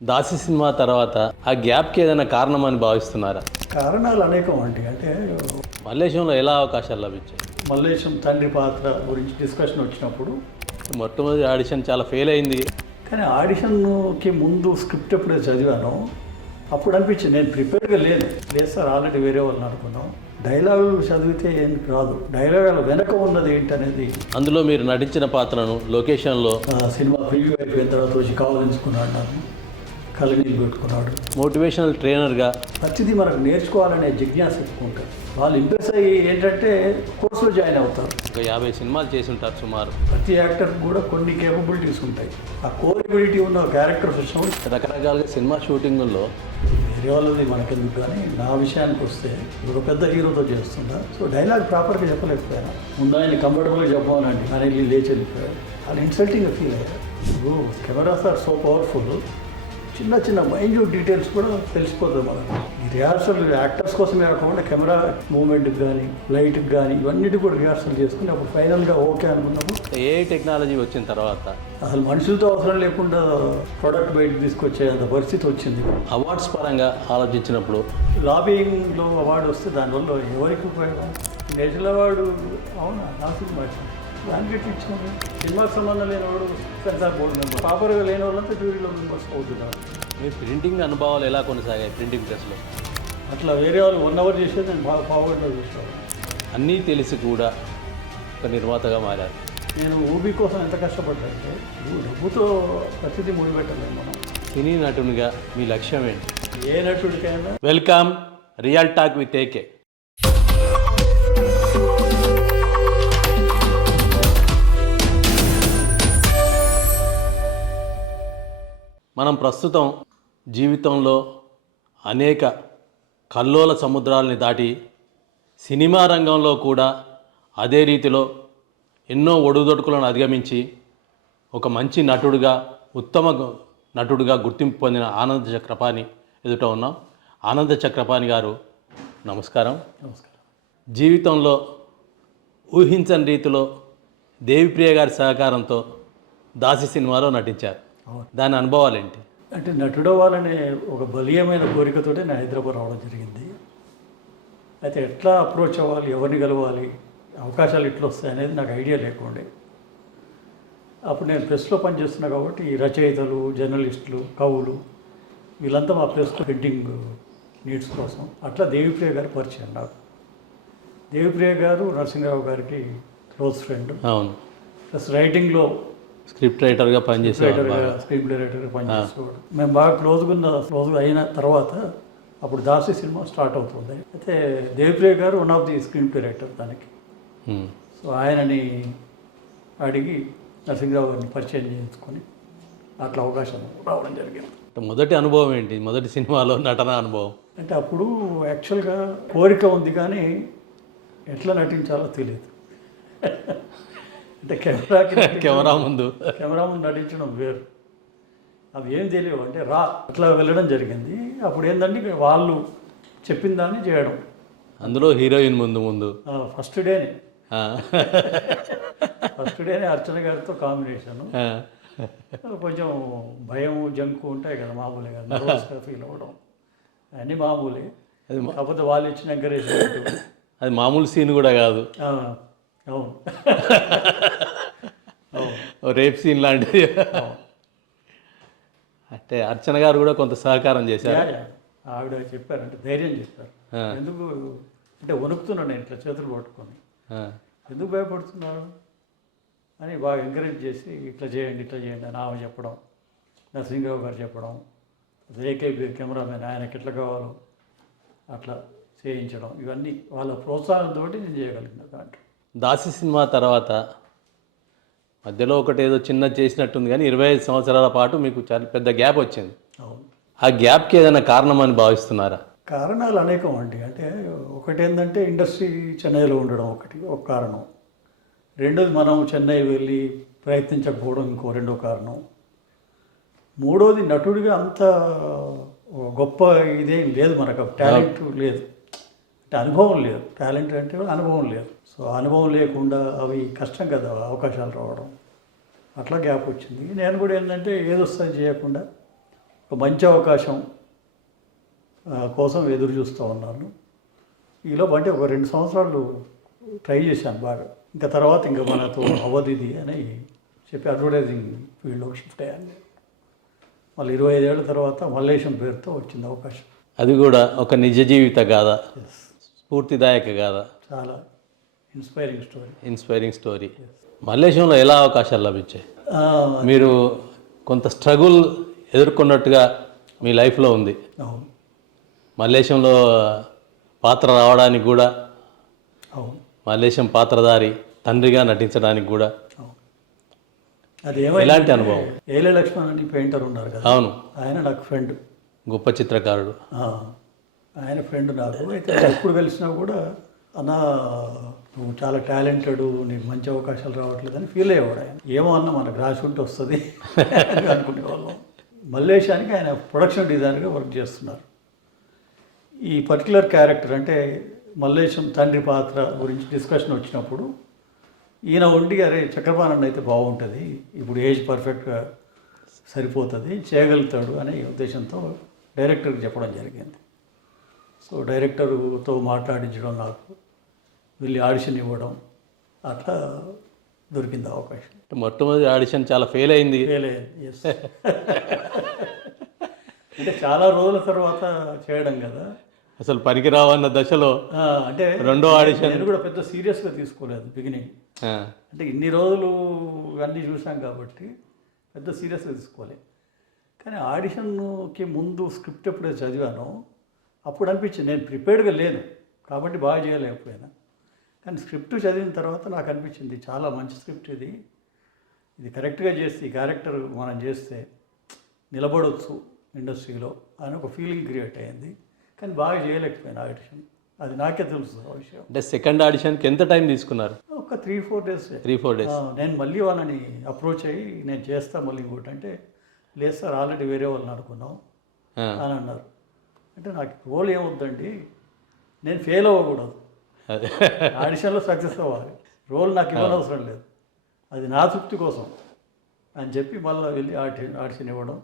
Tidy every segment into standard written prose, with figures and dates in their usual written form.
దాసి cinema తర్వాత ఆ గ్యాప్కి ఏదైనా కారణం అని భావిస్తున్నారా? కారణాలు అనేకం అంటే మల్లేశంలో ఎలా అవకాశాలు లభించాయి? మల్లేశం తండ్రి పాత్ర గురించి డిస్కషన్ వచ్చినప్పుడు, మొట్టమొదటి ఆడిషన్ చాలా ఫెయిల్ అయింది. కానీ ఆడిషన్కి ముందు స్క్రిప్ట్ ఎప్పుడైతే చదివానో అప్పుడు అనిపించింది నేను ప్రిపేర్గా లేదు సార్, ఆల్రెడీ వేరే వాళ్ళని అనుకున్నాం. డైలాగులు చదివితే ఏం రాదు, డైలాగుల వెనక ఉన్నది ఏంటనేది. అందులో మీరు నటించిన పాత్రను లొకేషన్లో సినిమా ప్రివ్యూ అయిపోయిన తర్వాత వచ్చి కావాలనుకున్నాడు, నాకు కళ్ళనీళ్ళు పెట్టుకున్నాడు. మోటివేషనల్ ట్రైనర్గా ప్రతిదీ మనకు నేర్చుకోవాలనే జిజ్ఞాస ఎక్కువ ఉంటుంది. వాళ్ళు ఇంప్రెస్ అయ్యి ఏంటంటే కోర్సులో జాయిన్ అవుతారు. ఒక 50 సినిమాలు చేసి ఉంటారు సుమారు. ప్రతి యాక్టర్కి కూడా కొన్ని కేపబిలిటీస్ ఉంటాయి. ఆ కోర్ ఎబిలిటీ ఉన్న క్యారెక్టర్స్ వచ్చినప్పుడు రకరకాలుగా సినిమా షూటింగ్లో వేరే వాళ్ళది మనకెందుకు, కానీ నా విషయానికి వస్తే ఒక పెద్ద హీరోతో చేస్తుందా, సో డైలాగ్ ప్రాపర్గా చెప్పలేకపోయాను. ముందు ఆయన కంఫర్టబుల్గా చెప్పాలండి, ఆయన వెళ్ళి లేచి వెళ్ళిపోయాడు. వాళ్ళు ఇన్సల్టింగ్గా ఫీల్ అయ్యారు. ఇప్పుడు కెమెరాస్ ఆర్ సో పవర్ఫుల్, చిన్న చిన్న మైన్యూట్ డీటెయిల్స్ కూడా తెలిసిపోతుంది మనకు. ఈ రిహార్సల్ యాక్టర్స్ కోసమే కాకుండా కెమెరా మూమెంట్కి కానీ లైట్కి కానీ ఇవన్నిటి కూడా రిహార్సల్ చేసుకుని అప్పుడు ఫైనల్గా ఓకే అనుకున్నప్పుడు ఏ టెక్నాలజీ వచ్చిన తర్వాత అసలు మనుషులతో అవసరం లేకుండా ప్రోడక్ట్ బయటకు తీసుకొచ్చేంత పరిస్థితి వచ్చింది. అవార్డ్స్ పరంగా ఆలోచించినప్పుడు లాబింగ్లో అవార్డు వస్తే దానివల్ల ఎవరికి ఉపయోగం? నేషనల్ అవార్డు అవునా, నా సినిమా దానికి ఎట్లా ఇచ్చాము? సినిమాకి సంబంధం లేని వాడు సెన్సార్ బోర్డు మెంబర్, ప్రాపర్గా లేని వాళ్ళంతా జ్యూరీలో మెంబర్స్ అవుతున్నారు. మీ ప్రింటింగ్ అనుభవాలు ఎలా కొనసాగాయి? ప్రింటింగ్ ప్రెస్లో అట్లా వేరే వాళ్ళు 1 అవర్ చేసేది నేను బాగా ఫార్వర్డ్లో చూసేవాడు. అన్నీ తెలిసి కూడా ఒక నిర్మాతగా మారారు. నేను ఊబీ కోసం ఎంత కష్టపడ్డానంటే, డబ్బుతో ప్రతిదీ ముడిపెట్టలేము మనం. సినీ నటునిగా మీ లక్ష్యం ఏంటి? ఏ నటుడికైనా welcome real talk with AK. మనం ప్రస్తుతం జీవితంలో అనేక కల్లోల సముద్రాలని దాటి సినిమా రంగంలో కూడా అదే రీతిలో ఎన్నో ఒడుదొడుకులను అధిగమించి ఒక మంచి నటుడుగా, ఉత్తమ నటుడుగా గుర్తింపు పొందిన ఆనంద చక్రపాణి ఎదుట ఉన్నాం. ఆనంద చక్రపాణి గారు నమస్కారం. నమస్కారం. జీవితంలో ఊహించని రీతిలో దేవిప్రియ గారి సహకారంతో దాసి సినిమాలో నటించారు. దాని అనుభవాలు ఏంటి? అంటే నటుడు అవ్వాలనే ఒక బలీయమైన కోరికతోటే నేను హైదరాబాద్ రావడం జరిగింది. అయితే ఎట్లా అప్రోచ్ అవ్వాలి, ఎవరిని కలవాలి, అవకాశాలు ఎట్లా వస్తాయి అనేది నాకు ఐడియా లేకుండే. అప్పుడు నేను ప్రెస్లో పనిచేస్తున్నా కాబట్టి ఈ రచయితలు, జర్నలిస్టులు, కవులు వీళ్ళంతా మా ప్రెస్లో ప్రింటింగ్ నీడ్స్ కోసం అట్లా దేవిప్రియ గారు పరిచయం నాకు. దేవిప్రియ గారు నరసింహరావు గారికి క్లోజ్ ఫ్రెండ్. అవును. ప్లస్ రైటింగ్లో స్క్రిప్ట్ రైటర్గా పనిచేసేవాడు, స్క్రీన్ ప్లే రైటర్గా పనిచేసేవాడు. మేము బాగా క్లోజ్గా అయిన తర్వాత అప్పుడు దాసి సినిమా స్టార్ట్ అవుతుంది. అయితే దేవిప్రియ గారు 1 of the screen play writer దానికి. సో ఆయనని అడిగి నరసింహరావు గారిని పరిచయం చేయించుకొని అట్లా అవకాశం రావడం జరిగింది. మొదటి అనుభవం ఏంటి? మొదటి సినిమాలో నటన అనుభవం అంటే అప్పుడు యాక్చువల్గా కోరిక ఉంది కానీ ఎట్లా నటించాలో తెలియదు. అంటే కెమెరా ముందు నటించడం వేరు, అవి ఏం తెలియవు. అంటే అట్లా వెళ్ళడం జరిగింది. అప్పుడు ఏంటంటే వాళ్ళు చెప్పిన దాన్ని చేయడం. అందులో హీరోయిన్ ముందు ఫస్ట్ డేనే అర్చన గారితో కాంబినేషను. కొంచెం భయం, జంకు ఉంటాయి కదా, మామూలే కదా, నర్వస్గా ఫీల్ అవ్వడం అన్నీ మామూలే. కాకపోతే వాళ్ళు ఇచ్చిన ఎంకరేజ్మెంట్ అది మామూలు సీన్ కూడా కాదు. అవును, రేప్ సీన్ లాంటిది. అంటే అర్చన గారు కూడా కొంత సహకారం చేశారు. ఆవిడ చెప్పారు, అంటే ధైర్యం చెప్పారు. ఎందుకు అంటే వణుకుతున్నాను నేను ఇట్లా చేతులు పట్టుకొని, ఎందుకు భయపడుతున్నారు అని బాగా ఎంకరేజ్ చేసి ఇట్లా చేయండి అని ఆమె చెప్పడం, నరసింహరావు గారు చెప్పడం, ఏకేపీ కెమెరామెన్ ఆయనకి ఎట్లా కావాలో అట్లా చేయించడం, ఇవన్నీ వాళ్ళ ప్రోత్సాహంతో నేను చేయగలిగిన దాంట్లో. దాసి సినిమా తర్వాత మధ్యలో ఒకటి ఏదో చిన్న చేసినట్టుంది కానీ 25 సంవత్సరాల పాటు మీకు చాలా పెద్ద గ్యాప్ వచ్చింది. అవును. ఆ గ్యాప్కి ఏదైనా కారణం అని భావిస్తున్నారా? కారణాలు అనేకం అండి. అంటే ఒకటి ఏంటంటే ఇండస్ట్రీ చెన్నైలో ఉండడం ఒక కారణం. రెండోది మనం చెన్నై వెళ్ళి ప్రయత్నించకపోవడం రెండో కారణం. మూడోది నటుడిగా అంత గొప్ప ఇదేం లేదు, మనకు టాలెంట్ లేదు, అంటే అనుభవం లేదు. టాలెంట్ అంటే అనుభవం లేదు. సో అనుభవం లేకుండా అవి కష్టం కదా అవకాశాలు రావడం, అట్లా గ్యాప్ వచ్చింది. నేను కూడా ఏంటంటే ఏదొస్తుంది చేయకుండా ఒక మంచి అవకాశం కోసం ఎదురు చూస్తూ ఉన్నాను. ఈలోపు అంటే ఒక 2 సంవత్సరాలు ట్రై చేశాను బాగా. ఇంకా తర్వాత ఇంకా మనతో అవ్వదు ఇది అని చెప్పి అడ్వర్టైజింగ్ ఫీల్డ్లోకి షిఫ్ట్ అయ్యాను. మళ్ళీ 25 ఏళ్ళ తర్వాత మల్లేశం పేరుతో వచ్చింది అవకాశం. అది కూడా ఒక నిజ జీవిత గాథ, స్ఫూర్తిదాయక గాథ, చాలా ఇన్స్పైరింగ్ స్టోరీ. మల్లేశంలో ఎలా అవకాశాలు లభించాయి? మీరు కొంత స్ట్రగుల్ ఎదుర్కొన్నట్టుగా మీ లైఫ్లో ఉంది. అవును మల్లేశంలో పాత్ర రావడానికి కూడా, అవును మల్లేశం పాత్రధారి తండ్రిగా నటించడానికి కూడా అది ఎలాంటి అనుభవం? ఏలే లక్ష్మణ్ అని పెయింటర్ ఉన్నారు కదా, అవును, ఆయన నాకు ఫ్రెండ్, గొప్ప చిత్రకారుడు. ఆయన ఫ్రెండ్ నాకు. అయితే ఎప్పుడు కలిసినా కూడా అన్న నువ్వు చాలా టాలెంటెడ్, నీకు మంచి అవకాశాలు రావట్లేదని ఫీల్ అయ్యేవాడు ఆయన. ఏమో అన్న మనకు రాసి ఉంటే వస్తుంది అనుకునేవాళ్ళం. మల్లేశానికి ఆయన ప్రొడక్షన్ డిజైనర్గా వర్క్ చేస్తున్నారు. ఈ పర్టికులర్ క్యారెక్టర్ అంటే మల్లేశం తండ్రి పాత్ర గురించి డిస్కషన్ వచ్చినప్పుడు ఈయన ఉండి అరే చక్రపాణి అయితే బాగుంటుంది, ఇప్పుడు ఏజ్ పర్ఫెక్ట్గా సరిపోతుంది, చేయగలుగుతాడు అనే ఉద్దేశంతో డైరెక్టర్కి చెప్పడం జరిగింది. సో డైరెక్టర్తో మాట్లాడించడం, నాకు వెళ్ళి ఆడిషన్ ఇవ్వడం, అట్లా దొరికింది అవకాశం. మొట్టమొదటి ఆడిషన్ చాలా ఫెయిల్ అయింది. ఎస్ అంటే చాలా రోజుల తర్వాత చేయడం కదా, అసలు పనికిరావన్న దశలో అంటే రెండో ఆడిషన్ నేను కూడా పెద్ద సీరియస్గా తీసుకోలేదు బిగినింగ్. అంటే ఇన్ని రోజులు అన్నీ చూసాం కాబట్టి పెద్ద సీరియస్గా తీసుకోలేదు. కానీ ఆడిషన్కి ముందు స్క్రిప్ట్ ఎప్పుడైతే చదివానో అప్పుడు అనిపించింది నేను ప్రిపేర్డ్గా లేను కాబట్టి బాగా చేయలేకపోయినా. కానీ స్క్రిప్ట్ చదివిన తర్వాత నాకు అనిపించింది చాలా మంచి స్క్రిప్ట్ ఇది, ఇది కరెక్ట్గా చేస్తే ఈ క్యారెక్టర్ మనం చేస్తే నిలబడవచ్చు ఇండస్ట్రీలో అని ఒక ఫీలింగ్ క్రియేట్ అయింది. కానీ బాగా చేయలేకపోయాను ఆడిషన్, అది నాకే తెలుసు ఆ విషయం. అంటే సెకండ్ ఆడిషన్కి ఎంత టైం తీసుకున్నారు? ఒక 3-4 డేస్. 3-4 డేస్. నేను మళ్ళీ వాళ్ళని అప్రోచ్ అయ్యి నేను చేస్తా మళ్ళీ ఇంకోటి అంటే, లేదు సార్ ఆల్రెడీ వేరే వాళ్ళని అనుకున్నాం అని అన్నారు. అంటే నాకు రోల్ ఏమొద్దండి, నేను ఫెయిల్ అవ్వకూడదు, ఆడిషన్లో సక్సెస్ అవ్వాలి, రోల్ నాకు ఇవ్వనవసరం లేదు, అది నా తృప్తి కోసం అని చెప్పి మళ్ళీ వెళ్ళి ఆడిషన్ ఇవ్వడం,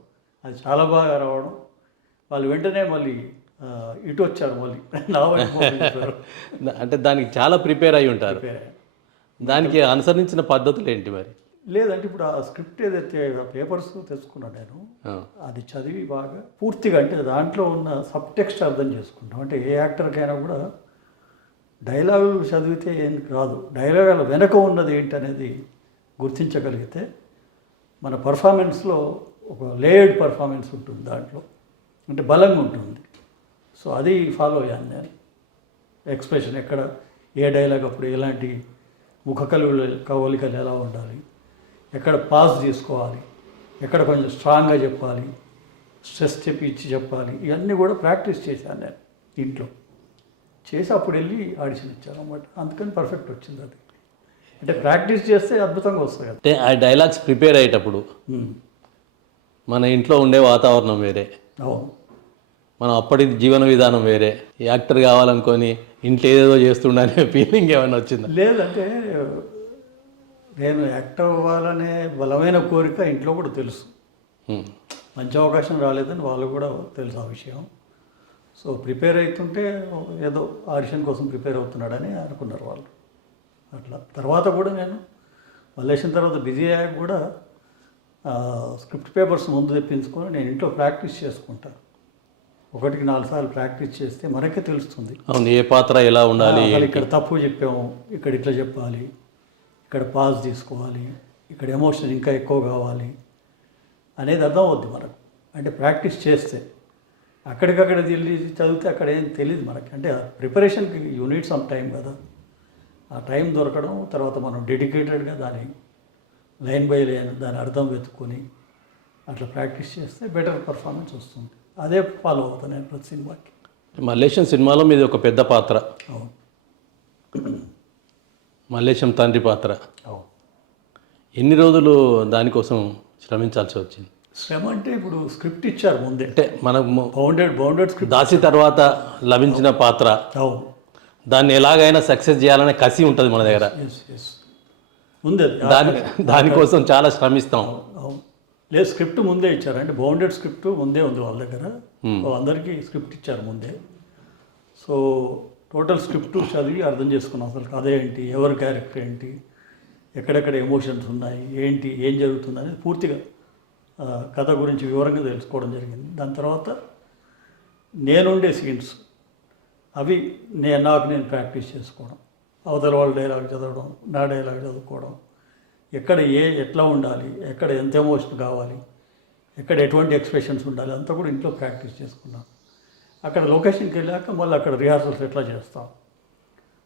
అది చాలా బాగా రావడం. వాళ్ళు వెంటనే మళ్ళీ ఇటు వచ్చారు మళ్ళీ నా వైపు. అంటే దానికి చాలా ప్రిపేర్ అయి ఉంటారు. దానికి అనుసరించిన పద్ధతులు ఏంటి మరి? లేదంటే ఇప్పుడు ఆ స్క్రిప్ట్ ఏదైతే పేపర్స్ తెచ్చుకున్నాను నేను, అది చదివి బాగా పూర్తిగా అంటే దాంట్లో ఉన్న సబ్ టెక్స్ట్ అర్థం చేసుకుంటాం. అంటే ఏ యాక్టర్కైనా కూడా డైలాగులు చదివితే ఏం రాదు, డైలాగుల వెనక ఉన్నది ఏంటి అనేది గుర్తించగలిగితే మన పర్ఫార్మెన్స్లో ఒక లేయర్డ్ పర్ఫార్మెన్స్ ఉంటుంది, దాంట్లో అంటే బలంగా ఉంటుంది. సో అది ఫాలో అయ్యాను నేను. ఎక్స్ప్రెషన్ ఎక్కడ, ఏ డైలాగ్ అప్పుడు ఎలాంటి ముఖ కవలికలు ఎలా ఉండాలి, ఎక్కడ పాజ్ తీసుకోవాలి, ఎక్కడ కొంచెం స్ట్రాంగ్గా చెప్పాలి, స్ట్రెస్ ఇచ్చి చెప్పాలి, ఇవన్నీ కూడా ప్రాక్టీస్ చేశాను నేను ఇంట్లో. చేసి అప్పుడు వెళ్ళి ఆడిషన్ ఇచ్చాను అన్నమాట. అందుకని పర్ఫెక్ట్ వచ్చింది అది. అంటే ప్రాక్టీస్ చేస్తే అద్భుతంగా వస్తాయి కదా. అంటే ఆ డైలాగ్స్ ప్రిపేర్ అయ్యేటప్పుడు మన ఇంట్లో ఉండే వాతావరణం వేరే, అవును, మనం అప్పటి జీవన విధానం వేరే, యాక్టర్ కావాలనుకొని ఇంట్లో ఏదేదో చేస్తుండనే ఫీలింగ్ ఏమైనా వచ్చిందా? లేదంటే నేను యాక్టర్ అవ్వాలనే బలమైన కోరిక ఇంట్లో కూడా తెలుసు, మంచి అవకాశం రాలేదని వాళ్ళు కూడా తెలుసు ఆ విషయం. సో ప్రిపేర్ అవుతుంటే ఏదో ఆడిషన్ కోసం ప్రిపేర్ అవుతున్నాడని అనుకున్నారు వాళ్ళు. అట్లా తర్వాత కూడా నేను మలేషియన్ తర్వాత బిజీ అయ్యాక కూడా స్క్రిప్ట్ పేపర్స్ ముందు తెప్పించుకొని నేను ఇంట్లో ప్రాక్టీస్ చేసుకుంటాను. 1-4 సార్లు ప్రాక్టీస్ చేస్తే మనకే తెలుస్తుంది అవును ఏ పాత్ర ఎలా ఉండాలి, ఇక్కడ తప్పు చెప్పాము, ఇక్కడ ఇట్లా చెప్పాలి, ఇక్కడ పాజ్ తీసుకోవాలి, ఇక్కడ ఎమోషన్ ఇంకా ఎక్కువ కావాలి అనేది అర్థం అవుద్ది మనకు. అంటే ప్రాక్టీస్ చేస్తే అక్కడికక్కడ వెళ్ళి చదివితే అక్కడ ఏం తెలియదు మనకి. అంటే ప్రిపరేషన్కి యూనిట్ సమ్ టైం కదా, ఆ టైం దొరకడం, తర్వాత మనం డెడికేటెడ్గా దాని లైన్ బై లైన్ దాని అర్థం వెతుక్కొని అట్లా ప్రాక్టీస్ చేస్తే బెటర్ పర్ఫార్మెన్స్ వస్తుంది. అదే ఫాలో అవుతాను నేను ప్రతి సినిమాకి. మల్లేశం సినిమాలో మీది ఒక పెద్ద పాత్ర, అవును, మల్లేశం తండ్రి పాత్ర. అవును. ఎన్ని రోజులు దానికోసం శ్రమించాల్సి వచ్చింది? శ్రమ అంటే ఇప్పుడు స్క్రిప్ట్ ఇచ్చారు ముందే, అంటే మనకు బౌండెడ్ స్క్రిప్ట్. దాసి తర్వాత లభించిన పాత్ర, అవును, దాన్ని ఎలాగైనా సక్సెస్ చేయాలనే కసి ఉంటుంది మన దగ్గర. ఉంది దానికోసం చాలా శ్రమిస్తాం. అవును. లేదు, స్క్రిప్ట్ ముందే ఇచ్చారు, అంటే బౌండెడ్ స్క్రిప్ట్ ముందే ఉంది వాళ్ళ దగ్గర. సో అందరికీ స్క్రిప్ట్ ఇచ్చారు ముందే. సో టోటల్ స్క్రిప్ట్ చదివి అర్థం చేసుకున్నాం అసలు కథ ఏంటి, ఎవరి క్యారెక్టర్ ఏంటి, ఎక్కడెక్కడ ఎమోషన్స్ ఉన్నాయి, ఏంటి ఏం జరుగుతుంది అనేది పూర్తిగా కథ గురించి వివరంగా తెలుసుకోవడం జరిగింది. దాని తర్వాత నేనుండే సీన్స్ అవి నాకు నేను ప్రాక్టీస్ చేసుకోవడం, అవతల వాళ్ళ డైలాగ్ చదవడం, నా డైలాగ్ చదువుకోవడం, ఎక్కడ ఎట్లా ఉండాలి, ఎక్కడ ఎంత ఎమోషన్ కావాలి, ఎక్కడ ఎటువంటి ఎక్స్ప్రెషన్స్ ఉండాలి అంతా కూడా ఇంట్లో ప్రాక్టీస్ చేసుకున్నాను. అక్కడ లొకేషన్కి వెళ్ళాక మళ్ళీ అక్కడ రిహార్సల్స్ ఎట్లా చేస్తాం.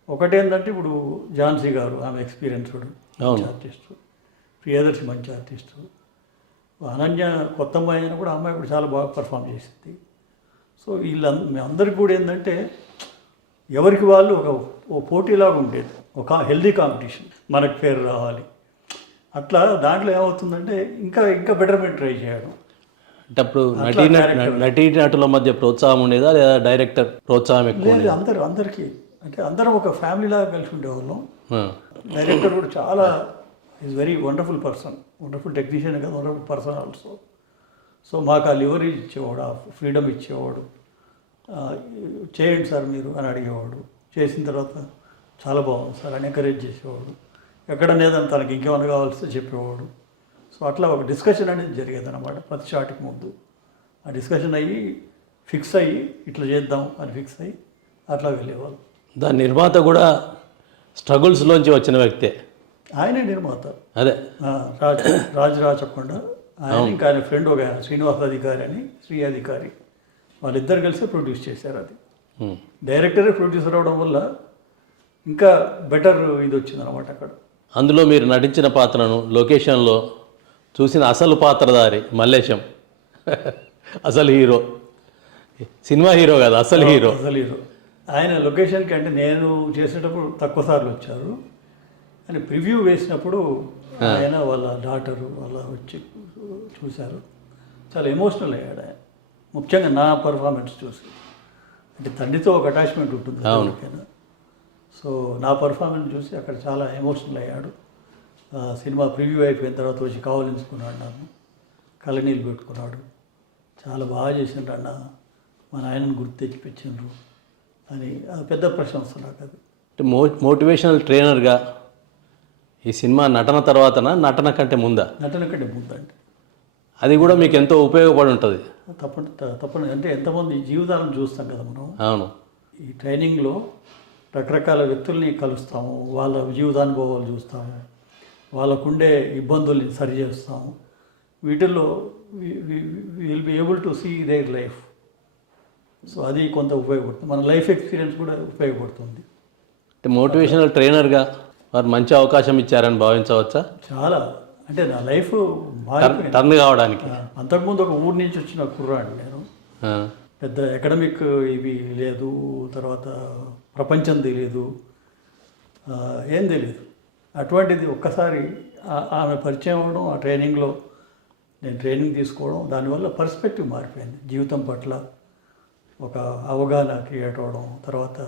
ఒకటేంటంటే ఇప్పుడు ఝాన్సీ గారు ఆమె ఎక్స్పీరియన్స్డ్ మంచి ఆర్టిస్టు, ప్రియదర్శి మంచి ఆర్టిస్టు, అనన్య కొత్త అమ్మాయి అయినా కూడా అమ్మాయి కూడా చాలా బాగా పర్ఫామ్ చేసింది. సో అందరికి కూడా ఏంటంటే ఎవరికి వాళ్ళు ఒక పోటీలాగా ఉండేది, ఒక హెల్దీ కాంపిటీషన్, మనకు పేరు రావాలి. అట్లా దాంట్లో ఏమవుతుందంటే ఇంకా ఇంకా బెటర్మెంట్ ట్రై చేయడం. అంటే అప్పుడు నటీనటుల మధ్య ప్రోత్సాహం ఉండేదా లేదా డైరెక్టర్ ప్రోత్సాహం ఎక్కువ? లేదు, అందరికీ అంటే అందరం ఒక ఫ్యామిలీ లాగా కలిసి ఉండేవాళ్ళం. డైరెక్టర్ కూడా చాలా is very wonderful person, wonderful technician కదా, వండర్ఫుల్ పర్సన్ ఆల్సో. సో మాకు ఆ లివరీ ఇచ్చేవాడు, ఆ ఫ్రీడమ్ ఇచ్చేవాడు. చేయండి సార్ మీరు అని అడిగేవాడు. చేసిన తర్వాత చాలా బాగుంది సార్ అని ఎంకరేజ్ చేసేవాడు. ఎక్కడ లేదని తనకి ఇంకేమైనా కావాల్సి చెప్పేవాడు. సో అట్లా ఒక డిస్కషన్ అనేది జరిగేది అనమాట ప్రతి షాట్కి ముందు. ఆ డిస్కషన్ అయ్యి ఫిక్స్ అయ్యి ఇట్లా చేద్దాం అని ఫిక్స్ అయ్యి అట్లా వెళ్ళేవాళ్ళు. దాని నిర్మాత కూడా స్ట్రగుల్స్లోంచి వచ్చిన వ్యక్తే, ఆయనే నిర్మాత. అదే రాచకొండ ఆయన, ఇంకా ఆయన ఫ్రెండ్ ఒక శ్రీనివాస అధికారి అని, శ్రీ అధికారి, వాళ్ళిద్దరు కలిసి ప్రొడ్యూస్ చేశారు. అది డైరెక్టరే ప్రొడ్యూసర్ అవడం వల్ల ఇంకా బెటర్ ఇది వచ్చిందనమాట అక్కడ. అందులో మీరు నటించిన పాత్రను లొకేషన్లో చూసిన అసలు పాత్రధారి మల్లేశం, అసలు హీరో, సినిమా హీరో కాదు అసలు హీరో. ఆయన లొకేషన్కి అంటే నేను చేసేటప్పుడు తక్కువ సార్లు వచ్చారు, అని ప్రివ్యూ వేసినప్పుడు ఆయన వాళ్ళ డాటరు వాళ్ళ వచ్చి చూశారు. చాలా ఎమోషనల్ అయ్యాడు ఆయన, ముఖ్యంగా నా పర్ఫార్మెన్స్ చూసి. అంటే తండ్రితో ఒక అటాచ్మెంట్ ఉంటుంది ఎవరికైనా. సో నా పర్ఫార్మెన్స్ చూసి అక్కడ చాలా ఎమోషనల్ అయ్యాడు. సినిమా ప్రివ్యూ అయిపోయిన తర్వాత వచ్చి కావాలించుకున్నాడు, నన్ను కళ్ళనీళ్ళు పెట్టుకున్నాడు. చాలా బాగా చేసిండ్రు అన్న, మా నాయనని గుర్తు తెచ్చిపెట్టిండ్రు అని పెద్ద ప్రశంస నాకు. అది అంటే మోటివేషనల్ ట్రైనర్గా ఈ సినిమా నటన తర్వాతనా నటన కంటే ముందా? నటన కంటే ముందండి. అది కూడా మీకు ఎంతో ఉపయోగపడి ఉంటుంది. తప్పని అంటే ఎంతమంది జీవితాలను చూస్తాం కదా మనం. అవును. ఈ ట్రైనింగ్లో రకరకాల వ్యక్తుల్ని కలుస్తాము, వాళ్ళ జీవితానుభవాలు చూస్తాము, వాళ్ళకుండే ఇబ్బందుల్ని సరి చేస్తాము. వీటిల్లో will be able to see their life. So అది కొంత ఉపయోగపడుతుంది, మన లైఫ్ ఎక్స్పీరియన్స్ కూడా ఉపయోగపడుతుంది. అంటే మోటివేషనల్ ట్రైనర్గా వారు మంచి అవకాశం ఇచ్చారని భావించవచ్చా? చాలా, అంటే నా లైఫ్ టర్న్ కావడానికి. అంతకుముందు ఒక ఊరి నుంచి వచ్చిన కుర్రాడు నేను, పెద్ద అకాడమిక్ ఇవి లేదు, తర్వాత ప్రపంచం తెలియదు, ఏం తెలియదు. అటువంటిది ఒక్కసారి ఆమె పరిచయం అవ్వడం, ఆ ట్రైనింగ్లో నేను ట్రైనింగ్ తీసుకోవడం, దానివల్ల పర్స్పెక్టివ్ మారిపోయింది. జీవితం పట్ల ఒక అవగాహన క్రియేట్ అవ్వడం, తర్వాత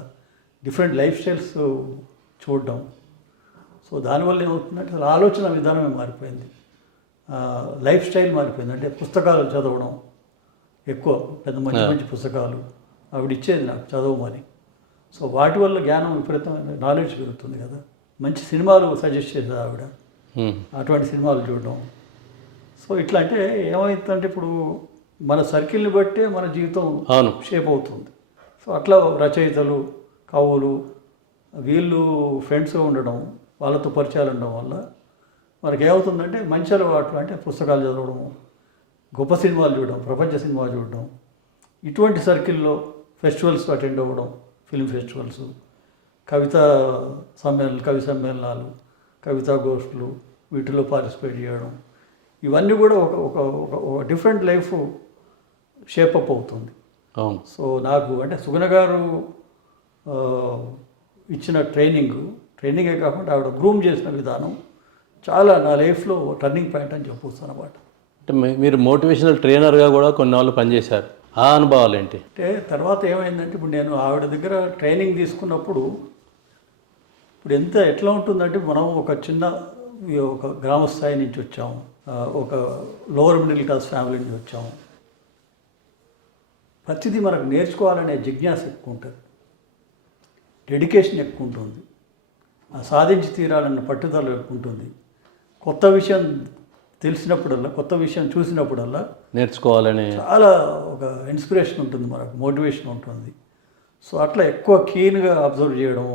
డిఫరెంట్ లైఫ్ స్టైల్స్ చూడడం. సో దానివల్ల ఏమవుతుందంటే అసలు ఆలోచన విధానమే మారిపోయింది, లైఫ్ స్టైల్ మారిపోయింది. అంటే పుస్తకాలు చదవడం ఎక్కువ, పెద్ద మంచి మంచి పుస్తకాలు ఆవిడ ఇచ్చేది నాకు చదవమని. సో వాటి వల్ల జ్ఞానం విపరీతమైన నాలెడ్జ్ పెరుగుతుంది కదా. మంచి సినిమాలు సజెస్ట్ చేసేది ఆవిడ, అటువంటి సినిమాలు చూడడం. సో ఇట్లా అంటే ఏమవుతుందంటే ఇప్పుడు మన సర్కిల్ని బట్టే మన జీవితం షేప్ అవుతుంది. సో అట్లా రచయితలు, కవులు, వీళ్ళు ఫ్రెండ్స్గా ఉండడం, వాళ్ళతో పరిచయాలు ఉండడం వల్ల మనకి ఏమవుతుందంటే మంచి అలవాట్లు, అంటే పుస్తకాలు చదవడం, గొప్ప సినిమాలు చూడడం, ప్రపంచ సినిమా చూడడం, ఇటువంటి సర్కిల్లో ఫెస్టివల్స్ అటెండ్ అవ్వడం, ఫిల్మ్ ఫెస్టివల్స్, కవి సమ్మేళనాలు, కవితా గోష్ఠులు, వీటిలో పార్టిసిపేట్ చేయడం, ఇవన్నీ కూడా ఒక డిఫరెంట్ లైఫ్ షేపప్ అవుతుంది. సో నాకు అంటే సుగుణ గారు ఇచ్చిన ట్రైనింగే కాకుండా ఆవిడ గ్రూమ్ చేసిన విధానం చాలా నా లైఫ్లో టర్నింగ్ పాయింట్ అని చెప్పొచ్చు అన్నమాట. అంటే మీరు మోటివేషనల్ ట్రైనర్గా కూడా కొన్నాళ్ళు పనిచేశారు, ఆ అనుభవాలు ఏంటి? అంటే తర్వాత ఏమైందంటే ఇప్పుడు నేను ఆవిడ దగ్గర ట్రైనింగ్ తీసుకున్నప్పుడు ఇప్పుడు ఎట్లా ఉంటుందంటే మనం ఒక గ్రామ స్థాయి నుంచి వచ్చాము, ఒక లోవర్ మిడిల్ క్లాస్ ఫ్యామిలీ నుంచి వచ్చాము. ప్రతిదీ మనకు నేర్చుకోవాలనే జిజ్ఞాస ఎక్కువ ఉంటుంది, డెడికేషన్ ఎక్కువ ఉంటుంది, సాధించి తీరాలన్న పట్టుదల ఎక్కువ ఉంటుంది. కొత్త విషయం తెలిసినప్పుడల్లా, కొత్త విషయం చూసినప్పుడల్లా నేర్చుకోవాలని చాలా ఒక ఇన్స్పిరేషన్ ఉంటుంది, మనకు మోటివేషన్ ఉంటుంది. సో అట్లా ఎక్కువ కీన్గా అబ్జర్వ్ చేయడం,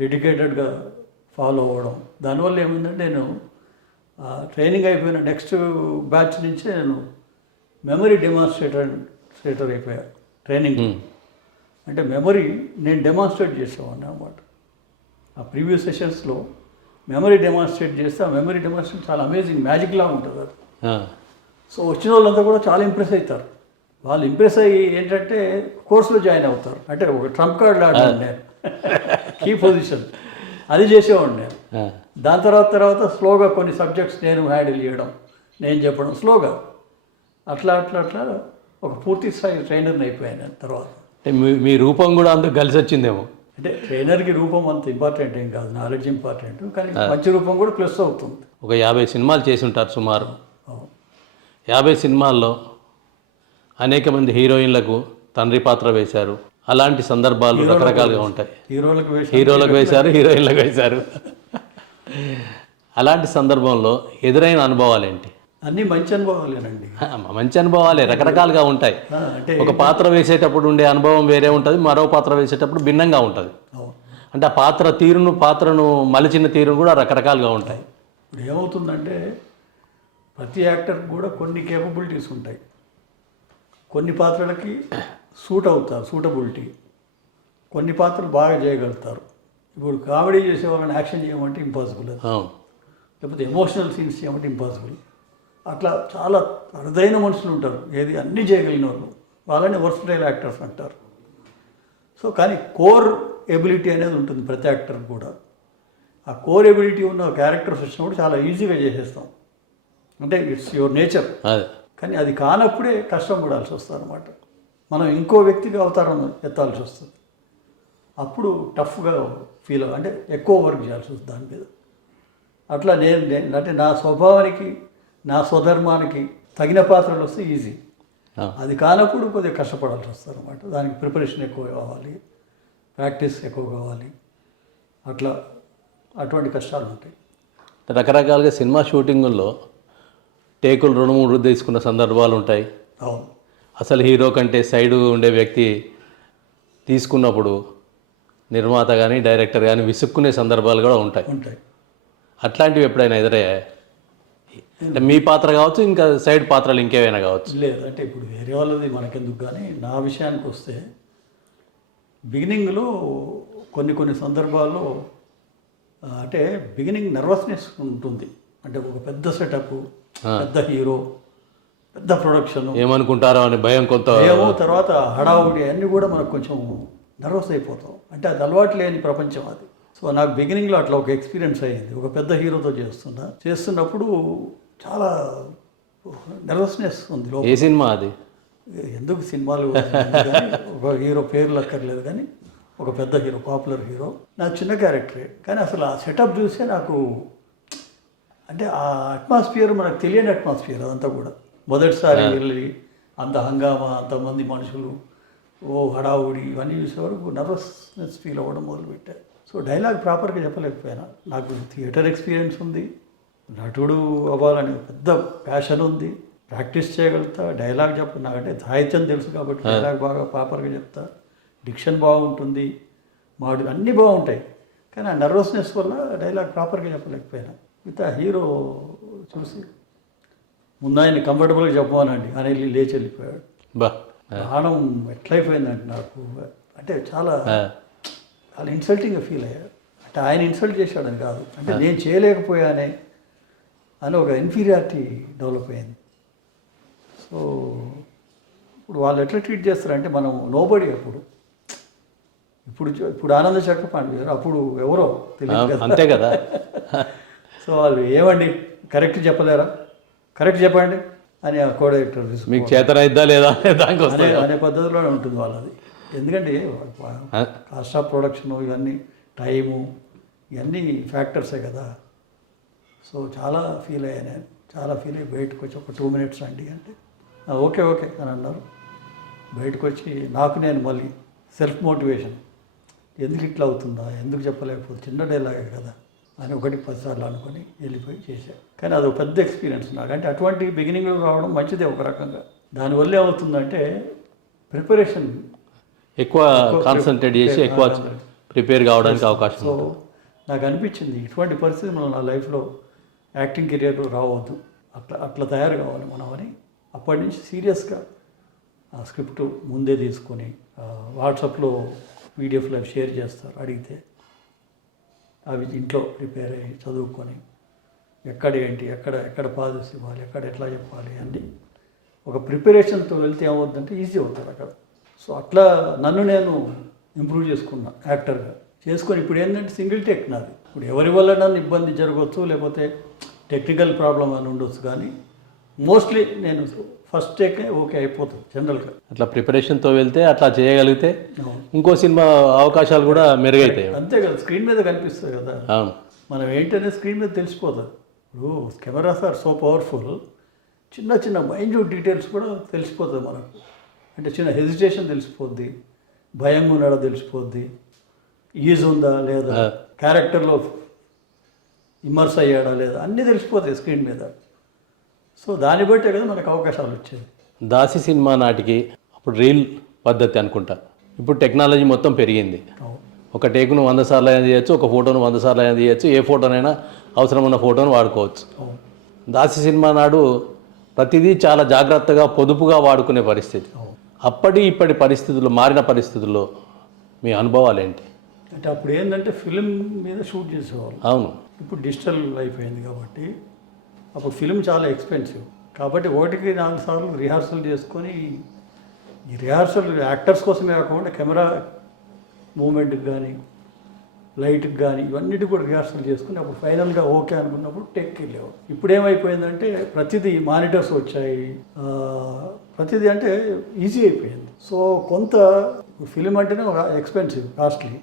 డెడికేటెడ్గా ఫాలో అవ్వడం. దానివల్ల ఏమైందంటే నేను ట్రైనింగ్ అయిపోయిన నెక్స్ట్ బ్యాచ్ నుంచే నేను మెమరీ డెమాన్స్ట్రేటర్ అయిపోయా. ట్రైనింగ్ అంటే మెమరీ నేను డెమాన్స్ట్రేట్ చేసేవాడిని అన్నమాట. ఆ ప్రీవియస్ సెషన్స్లో మెమరీ డెమాన్స్ట్రేట్ చేస్తే ఆ మెమరీ డెమాన్స్ట్రేట్ చాలా అమేజింగ్, మ్యాజిక్ లాగా ఉంటుంది అది. సో వచ్చిన వాళ్ళంతా కూడా చాలా ఇంప్రెస్ అవుతారు. వాళ్ళు ఇంప్రెస్ అయ్యి ఏంటంటే కోర్సులో జాయిన్ అవుతారు. అంటే ఒక ట్రంప్ కార్డ్ ఆడాను నేను, కీ పొజిషన్ అది చేసేవాడిని నేను. దాని తర్వాత స్లోగా కొన్ని సబ్జెక్ట్స్ నేను హ్యాండిల్ చేయడం, నేను చెప్పడం స్లోగా అట్లా ఒక పూర్తి స్థాయి ట్రైనర్ని అయిపోయాను నేను తర్వాత. అంటే మీ రూపం కూడా అందుకు కలిసి వచ్చిందేమో. అంటే ట్రైనర్కి రూపం అంత ఇంపార్టెంట్ ఏం కాదు, నాలెడ్జ్ ఇంపార్టెంట్, కానీ మంచి రూపం కూడా ప్లస్ అవుతుంది. ఒక 50 సినిమాలు చేసి ఉంటారు సుమారు. 50 సినిమాల్లో అనేక మంది హీరోయిన్లకు తండ్రి పాత్ర వేశారు. అలాంటి సందర్భాలు రకరకాలుగా ఉంటాయి. హీరోలకు వేశారు, హీరోయిన్లకు వేశారు. అలాంటి సందర్భంలో ఎదురైన అనుభవాలు ఏంటి? అన్నీ మంచి అనుభవాలేనండి. మంచి అనుభవాలే రకరకాలుగా ఉంటాయి. అంటే ఒక పాత్ర వేసేటప్పుడు ఉండే అనుభవం వేరే ఉంటుంది, మరో పాత్ర వేసేటప్పుడు భిన్నంగా ఉంటుంది. అంటే ఆ పాత్రను మలిచిన తీరును కూడా రకరకాలుగా ఉంటాయి. ఇప్పుడు ఏమవుతుందంటే ప్రతి యాక్టర్కి కూడా కొన్ని కేపబిలిటీస్ ఉంటాయి. కొన్ని పాత్రలకి సూటబిలిటీ, కొన్ని పాత్రలు బాగా చేయగలుగుతారు. ఇప్పుడు కామెడీ చేసే వాళ్ళని యాక్షన్ చేయమంటే ఇంపాసిబుల్, లేకపోతే ఎమోషనల్ సీన్స్ చేయమంటే ఇంపాసిబుల్. అట్లా చాలా అరుదైన మనుషులు ఉంటారు, ఏది అన్నీ చేయగలిగిన వాళ్ళు, వాళ్ళని వర్సటైల్ యాక్టర్స్ అంటారు. సో కానీ కోర్ ఎబిలిటీ అనేది ఉంటుంది ప్రతి యాక్టర్ కూడా. ఆ కోర్ ఎబిలిటీ ఉన్న క్యారెక్టర్స్ వచ్చినప్పుడు చాలా ఈజీగా చేసేస్తాం, అంటే ఇట్స్ యువర్ నేచర్. కానీ అది కానప్పుడే కష్టం పడాల్సి వస్తుంది అనమాట. మనం ఇంకో వ్యక్తికి అవతారం ఎత్తాల్సి వస్తుంది. అప్పుడు టఫ్గా ఫీల్ అంటే ఎక్కువ వర్క్ చేయాల్సి వస్తుంది దాని మీద. అట్లా నేను అంటే నా స్వభావానికి, నా స్వధర్మానికి తగిన పాత్రలు వస్తే ఈజీ, అది కానప్పుడు కొద్దిగా కష్టపడాల్సి వస్తుంది అనమాట. దానికి ప్రిపరేషన్ ఎక్కువ కావాలి, ప్రాక్టీస్ ఎక్కువ కావాలి, అటువంటి కష్టాలు ఉంటాయి. రకరకాలుగా సినిమా షూటింగుల్లో టేకులు 2-3 తీసుకున్న సందర్భాలు ఉంటాయి. అవును. అసలు హీరో కంటే సైడు ఉండే వ్యక్తి తీసుకున్నప్పుడు నిర్మాత కానీ డైరెక్టర్ కానీ విసుక్కునే సందర్భాలు కూడా ఉంటాయి. అట్లాంటివి ఎప్పుడైనా ఎదురయ్యాయి? అంటే మీ పాత్ర కావచ్చు, ఇంకా సైడ్ పాత్రలు ఇంకేమైనా కావచ్చు. లేదు అంటే ఇప్పుడు వేరే వాళ్ళది మనకెందుకు, కానీ నా విషయానికి వస్తే బిగినింగ్లో కొన్ని సందర్భాల్లో అంటే బిగినింగ్ నర్వస్నెస్ ఉంటుంది. అంటే ఒక పెద్ద సెటప్, పెద్ద హీరో, పెద్ద ప్రొడక్షన్, ఏమనుకుంటారో అని భయం, కొంత ఏమో తర్వాత హడావుడి అన్నీ కూడా మనకు కొంచెం నర్వస్ అయిపోతాం. అంటే అది అలవాటు లేని ప్రపంచం అది. సో నాకు బిగినింగ్లో అట్లా ఒక ఎక్స్పీరియన్స్ అయ్యింది. ఒక పెద్ద హీరోతో చేస్తున్నప్పుడు చాలా నర్వస్నెస్ ఉంది. ఏ సినిమా అది? ఎందుకు సినిమాలు ఒక హీరో పేర్లు అక్కర్లేదు, కానీ ఒక పెద్ద హీరో, పాపులర్ హీరో, నా చిన్న క్యారెక్టరే. కానీ అసలు ఆ సెటప్ చూసే నాకు అంటే ఆ అట్మాస్ఫియర్ మనకు తెలియని అట్మాస్ఫియర్ అదంతా కూడా. మొదటిసారి వెళ్ళి అంత హంగామా, అంతమంది మనుషులు, హడావుడి, ఇవన్నీ చూసే వరకు నర్వస్నెస్ ఫీల్ అవ్వడం మొదలుపెట్టారు. సో డైలాగ్ ప్రాపర్గా చెప్పలేకపోయినా. నాకు థియేటర్ ఎక్స్పీరియన్స్ ఉంది, నటుడు అవ్వాలని పెద్ద ప్యాషన్ ఉంది, ప్రాక్టీస్ చేయగలుగుతా, డైలాగ్ చెప్పు, నాకంటే సాహిత్యం తెలుసు కాబట్టి డైలాగ్ బాగా ప్రాపర్గా చెప్తా, డిక్షన్ బాగుంటుంది, అన్నీ బాగుంటాయి. కానీ ఆ నర్వస్నెస్ వల్ల డైలాగ్ ప్రాపర్గా చెప్పలేకపోయినా. మిగతా హీరో చూసి ముందు ఆయన కంఫర్టబుల్గా చెప్పమనండి అని లేచి వెళ్ళిపోయాడు. ప్రాణం ఎట్లయిపోయిందంటే నాకు, అంటే చాలా ఇన్సల్టింగ్గా ఫీల్ అయ్యాడు. అంటే ఆయన ఇన్సల్ట్ చేశాడని కాదు, అంటే నేను చేయలేకపోయానే అని ఒక ఇన్ఫీరియారిటీ డెవలప్ అయింది. సో ఇప్పుడు వాళ్ళు ఎట్లా ట్రీట్ చేస్తారంటే మనం నోబడి. ఇప్పుడు ఆనంద చక్రపాణి గారు, అప్పుడు ఎవరో తెలియదు కదా, అంతే కదా. సో వాళ్ళు ఏమండి కరెక్ట్ చెప్పలేరా, కరెక్ట్ చెప్పండి అని ఆ కో డైరెక్టర్ మీకు చేతనైద్దా లేదా అనే పద్ధతిలోనే ఉంటుంది వాళ్ళది. ఎందుకంటే కాస్ట్ ఆఫ్ ప్రొడక్షన్, ఇవన్నీ టైము, ఇవన్నీ ఫ్యాక్టర్సే కదా. సో చాలా ఫీల్ అయ్యాను నేను. చాలా ఫీల్ అయ్యి బయటకు వచ్చి ఒక 2 minutes అండి అంటే ఓకే ఓకే అని అన్నారు. బయటకు వచ్చి నాకు నేను మళ్ళీ సెల్ఫ్ మోటివేషన్, ఎందుకు ఇట్లా అవుతుందా, ఎందుకు చెప్పలేకపోతే చిన్న డైలాగే కదా అని 1-10 సార్లు అనుకొని వెళ్ళిపోయి చేశాను. కానీ అది ఒక పెద్ద ఎక్స్పీరియన్స్ నాకు. అంటే అటువంటి బిగినింగ్లో రావడం మంచిదే ఒక రకంగా. దానివల్ల ఏమవుతుందంటే ప్రిపరేషన్ ఎక్కువ కాన్సన్ట్రేట్ చేసి ఎక్కువ ప్రిపేర్ కావడానికి అవకాశం సో ఉంటుంది. నాకు అనిపించింది ఇటువంటి పరిస్థితి మనం నా లైఫ్లో యాక్టింగ్ కెరియర్లో రావద్దు, అట్లా తయారు కావాలి మనం అని. అప్పటి నుంచి సీరియస్గా ఆ స్క్రిప్ట్ ముందే తీసుకొని వాట్సాప్లో పీడిఎఫ్లో షేర్ చేస్తారు అడిగితే, అవి ఇంట్లో ప్రిపేర్ అయ్యి చదువుకొని ఎక్కడ ఏంటి, ఎక్కడ పాజిటివ్స్ ఇవ్వాలి, ఎక్కడ ఎట్లా చెప్పాలి అన్నీ ఒక ప్రిపరేషన్తో వెళ్తే ఏమవుతుందంటే ఈజీ అవుతుంది అక్కడ. సో అట్లా నన్ను నేను ఇంప్రూవ్ చేసుకున్నా యాక్టర్గా చేసుకొని. ఇప్పుడు ఏంటంటే సింగిల్ టేక్ నాది. ఇప్పుడు ఎవరి వల్ల నన్ను ఇబ్బంది జరగవచ్చు, లేకపోతే టెక్నికల్ ప్రాబ్లం అని ఉండొచ్చు, కానీ మోస్ట్లీ నేను ఫస్ట్ టేకే ఓకే అయిపోతుంది జనరల్గా. అట్లా ప్రిపరేషన్తో వెళ్తే అట్లా చేయగలిగితే ఇంకో సినిమా అవకాశాలు కూడా మెరుగవుతాయి. అంతే కదా, స్క్రీన్ మీద కనిపిస్తుంది కదా. అవును, మనం ఏంటనే స్క్రీన్ మీద తెలిసిపోతుంది. ఇప్పుడు కెమెరాస్ ఆర్ సో పవర్ఫుల్, చిన్న మైన్యూట్ డీటెయిల్స్ కూడా తెలిసిపోతుంది మనకు. అంటే చిన్న హెజిటేషన్ తెలిసిపోద్ది, భయం ఉన్నాడో తెలిసిపోద్ది, ఈజ్ ఉందా లేదా, క్యారెక్టర్లో ఇమ్మర్స్ అయ్యాడా లేదా, అన్నీ తెలిసిపోతాయి స్క్రీన్ మీద. సో దాన్ని బట్టే కదా మనకు అవకాశాలు వచ్చేది. దాసి సినిమా నాటికి అప్పుడు రీల్ పద్ధతి అనుకుంటా. ఇప్పుడు టెక్నాలజీ మొత్తం పెరిగింది. ఒక టేకును 100 సార్లు అయినా చేయొచ్చు, ఒక ఫోటోను 100 సార్లు అయినా చేయొచ్చు, ఏ ఫోటోనైనా అవసరం ఉన్న ఫోటోను వాడుకోవచ్చు. దాసి సినిమా నాడు ప్రతిదీ చాలా జాగ్రత్తగా పొదుపుగా వాడుకునే పరిస్థితి. అప్పటి ఇప్పటి పరిస్థితుల్లో, మారిన పరిస్థితుల్లో మీ అనుభవాలు ఏంటి? అంటే అప్పుడు ఏంటంటే ఫిలిం మీద షూట్ చేసేవాళ్ళు. అవును, ఇప్పుడు డిజిటల్ అయిపోయింది కాబట్టి అప్పుడు ఫిలిం చాలా ఎక్స్పెన్సివ్. కాబట్టి 1-4 సార్లు రిహార్సల్ చేసుకొని, ఈ రిహార్సల్ యాక్టర్స్ కోసమే కాకుండా కెమెరా మూమెంట్కి కానీ లైట్కి కానీ ఇవన్నిటి కూడా రిహార్సల్ చేసుకుని అప్పుడు ఫైనల్గా ఓకే అనుకున్నప్పుడు టెక్కి వెళ్ళేవాడు. ఇప్పుడు ఏమైపోయిందంటే ప్రతిదీ మానిటర్స్ వచ్చాయి, ప్రతిదీ అంటే ఈజీ అయిపోయింది. సో కొంత ఫిలిం అంటేనే ఒక ఎక్స్పెన్సివ్, కాస్ట్లీ.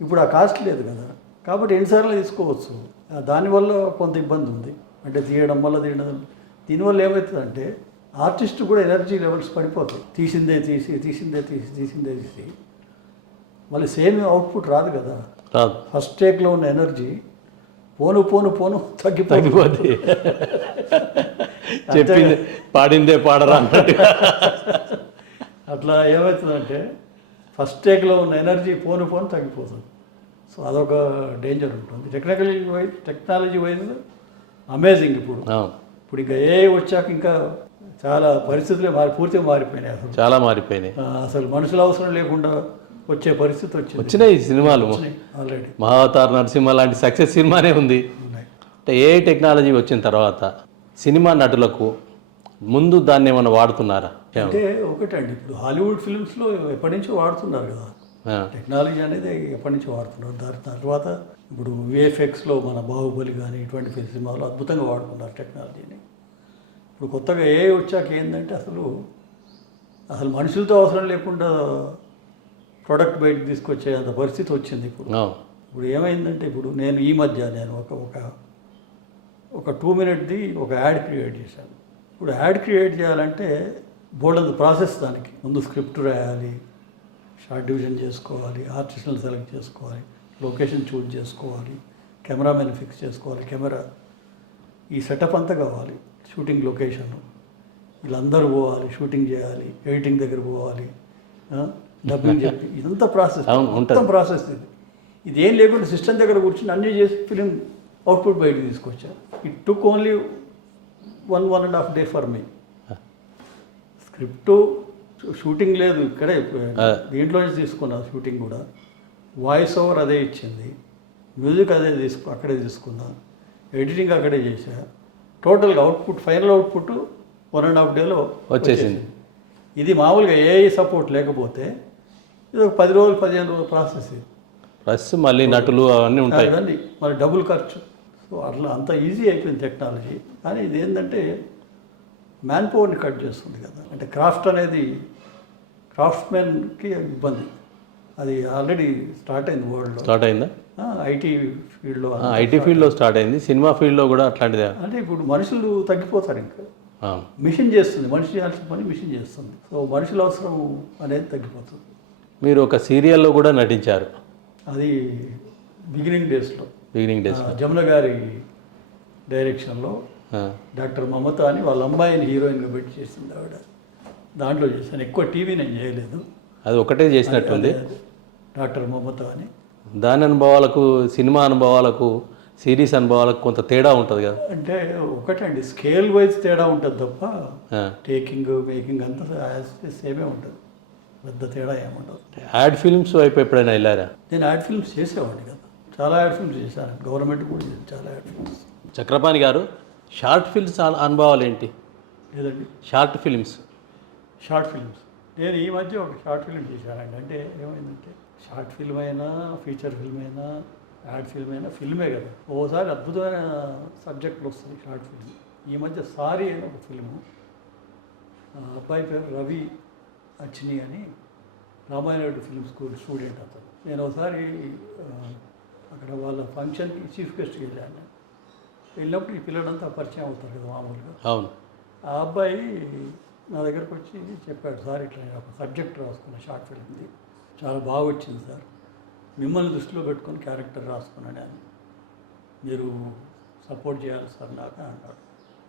ఇప్పుడు ఆ కాస్ట్ లేదు కదా, కాబట్టి ఎన్నిసార్లు తీసుకోవచ్చు. దానివల్ల కొంత ఇబ్బంది ఉంది. అంటే తీయడం వల్ల దీనివల్ల ఏమవుతుందంటే ఆర్టిస్ట్ కూడా ఎనర్జీ లెవెల్స్ పడిపోతాయి. తీసిందే తీసి మళ్ళీ సేమ్ అవుట్పుట్ రాదు కదా. రాదు. ఫస్ట్ టేక్లో ఉన్న ఎనర్జీ పోను తగ్గిపోతుంది. చెప్పింది పాడిందే పాడరా అన్నట్టు. అట్లా ఏమవుతుందంటే ఫస్ట్ టేక్లో ఉన్న ఎనర్జీ పోను తగ్గిపోతుంది. సో అదొక డేంజర్ ఉంటుంది. Technology wise amazing. ఇప్పుడు ఇంకా ఏ వచ్చాక ఇంకా చాలా పరిస్థితులే పూర్తిగా మారిపోయినాయి. అసలు చాలా మారిపోయినాయి. అసలు మనుషుల అవసరం లేకుండా వచ్చే పరిస్థితి వచ్చినాయి సినిమాలు. ఆల్రెడీ మహావతార్, నరసింహ లాంటి సక్సెస్ సినిమానే ఉంది. అంటే ఏ టెక్నాలజీ వచ్చిన తర్వాత సినిమా నటులకు ముందు దాన్ని ఏమైనా వాడుతున్నారా? అంటే ఒకటండి, ఇప్పుడు హాలీవుడ్ ఫిల్మ్స్లో ఎప్పటి నుంచో వాడుతున్నారు కదా టెక్నాలజీ అనేది, ఎప్పటి నుంచో వాడుతున్నారు. దాని తర్వాత ఇప్పుడు విఎఫ్ఎక్స్లో మన బాహుబలి కానీ ఇటువంటి సినిమాలు అద్భుతంగా వాడుతున్నారు టెక్నాలజీని. ఇప్పుడు కొత్తగా ఏ వచ్చాక ఏంటంటే అసలు మనుషులతో అవసరం లేకుండా ప్రోడక్ట్ బయటకు తీసుకొచ్చే అంత పరిస్థితి వచ్చింది. ఇప్పుడు ఏమైందంటే ఇప్పుడు నేను ఈ మధ్య ఒక 2 minutesది ఒక యాడ్ క్రియేట్ చేశాను. ఇప్పుడు యాడ్ క్రియేట్ చేయాలంటే బోల్డంత ప్రాసెస్. దానికి ముందు స్క్రిప్ట్ రాయాలి, షార్ట్ డివిజన్ చేసుకోవాలి, ఆర్టిస్ట్ని సెలెక్ట్ చేసుకోవాలి, లొకేషన్ చూజ్ చేసుకోవాలి, కెమెరామెన్ ఫిక్స్ చేసుకోవాలి, కెమెరా, ఈ సెటప్ అంతా కావాలి. షూటింగ్ లొకేషన్, వీళ్ళందరూ పోవాలి, షూటింగ్ చేయాలి, ఎడిటింగ్ దగ్గర పోవాలి, డబ్బింగ్ చెప్పి, ఇదంతా ప్రాసెస్. మొత్తం ప్రాసెస్ ఇది ఏం లేకుండా సిస్టమ్ దగ్గర కూర్చొని అన్నీ చేసి ఫిలిం అవుట్పుట్ బయటకు తీసుకొచ్చా. It took only 1.5 days for me. Script shooting లేదు ఇక్కడే, దీంట్లోనే తీసుకున్నా. షూటింగ్ కూడా వాయిస్ ఓవర్ అదే ఇచ్చింది, మ్యూజిక్ అదే అక్కడే తీసుకున్నా, ఎడిటింగ్ అక్కడే చేసా. టోటల్గా అవుట్పుట్, ఫైనల్ అవుట్పుట్ 1.5 daysలో వచ్చేసింది. ఇది మామూలుగా ఏఐ సపోర్ట్ లేకపోతే ఇది ఒక 10 రోజులు 15 రోజుల ప్రాసెస్. ఇది ప్లస్ మళ్ళీ నటులు అవన్నీ ఉంటాయి కదండి, మరి డబుల్ ఖర్చు. సో అట్లా అంత ఈజీ అయిపోయింది టెక్నాలజీ. కానీ ఇది ఏంటంటే మ్యాన్ పవర్ని కట్ చేస్తుంది కదా. అంటే క్రాఫ్ట్ అనేది క్రాఫ్ట్మెన్కి ఇబ్బంది. అది ఆల్రెడీ స్టార్ట్ అయింది వరల్డ్లో. స్టార్ట్ అయిందా? ఐటీ ఫీల్డ్లో ఐటీ ఫీల్డ్లో స్టార్ట్ అయింది, సినిమా ఫీల్డ్లో కూడా అట్లాంటిదే. అంటే ఇప్పుడు మనుషులు తగ్గిపోతారు, ఇంకా ఆ, మిషన్ చేస్తుంది, మనిషి చేయాల్సిన పని మిషన్ చేస్తుంది. సో మనుషుల అవసరం అనేది తగ్గిపోతుంది. మీరు ఒక సీరియల్లో కూడా నటించారు అది బిగినింగ్ డేస్లో బిగినింగ్ డేస్. జమున గారి డైరెక్షన్లో డాక్టర్ మమత అని వాళ్ళ అమ్మాయిని హీరోయిన్గా పెట్టి చేసింది ఆవిడ. దాంట్లో చేశాను. ఎక్కువ టీవీ నేను చేయలేదు. అది ఒకటే చేసినట్టుంది. డాక్టర్ మమత అని. దాని అనుభవాలకు, సినిమా అనుభవాలకు, సిరీస్ అనుభవాలకు కొంత తేడా ఉంటుంది కదా. అంటే ఒకటండి, స్కేల్ వైజ్ తేడా ఉంటుంది తప్ప ఆ, టేకింగ్ మేకింగ్ అంతా సేమే ఉంటుంది, పెద్ద తేడా ఏముండదు. యాడ్ ఫిల్మ్స్ వైపు ఎప్పుడైనా వెళ్ళారా? నేను యాడ్ ఫిల్మ్స్ చేసేవాడిని కదా, చాలా యాడ్ ఫిల్మ్స్ చేశాను. గవర్నమెంట్ కూడా చేశాను చాలా యాడ్ ఫిల్మ్స్. చక్రపాణి గారు, షార్ట్ ఫిల్మ్స్ అనుభవాలు ఏంటి? లేదండి, షార్ట్ ఫిల్మ్స్. షార్ట్ ఫిల్మ్స్ నేను ఈ మధ్య ఒక షార్ట్ ఫిల్మ్ చేశానండి. అంటే ఏమైందంటే, షార్ట్ ఫిల్మ్ అయినా, ఫీచర్ ఫిల్మ్ అయినా, యాడ్ ఫిల్మ్ అయినా ఫిల్మే కదా. ఓసారి అద్భుతమైన సబ్జెక్టులు వస్తుంది షార్ట్ ఫిల్మ్. ఈ మధ్య సారీ అని ఒక ఫిల్ము, అబ్బాయి పేరు రవి అచ్చిని అని, రామాయణ ఫిల్మ్ స్కూల్ స్టూడెంట్ అతను. నేను ఒకసారి అక్కడ వాళ్ళ ఫంక్షన్కి చీఫ్ గెస్ట్కి వెళ్ళాను. వెళ్ళినప్పుడు ఈ పిల్లలంతా పరిచయం అవుతారు కదా మామూలుగా. అవును. ఆ అబ్బాయి నా దగ్గరకు వచ్చి చెప్పాడు, సార్ ఇట్లా నేను ఒక సబ్జెక్ట్ రాసుకున్న షార్ట్ ఫిల్మ్ది, చాలా బాగా వచ్చింది సార్, మిమ్మల్ని దృష్టిలో పెట్టుకొని క్యారెక్టర్ రాసుకున్నాను అని, మీరు సపోర్ట్ చేయాలి సార్ నాకు అన్నాడు.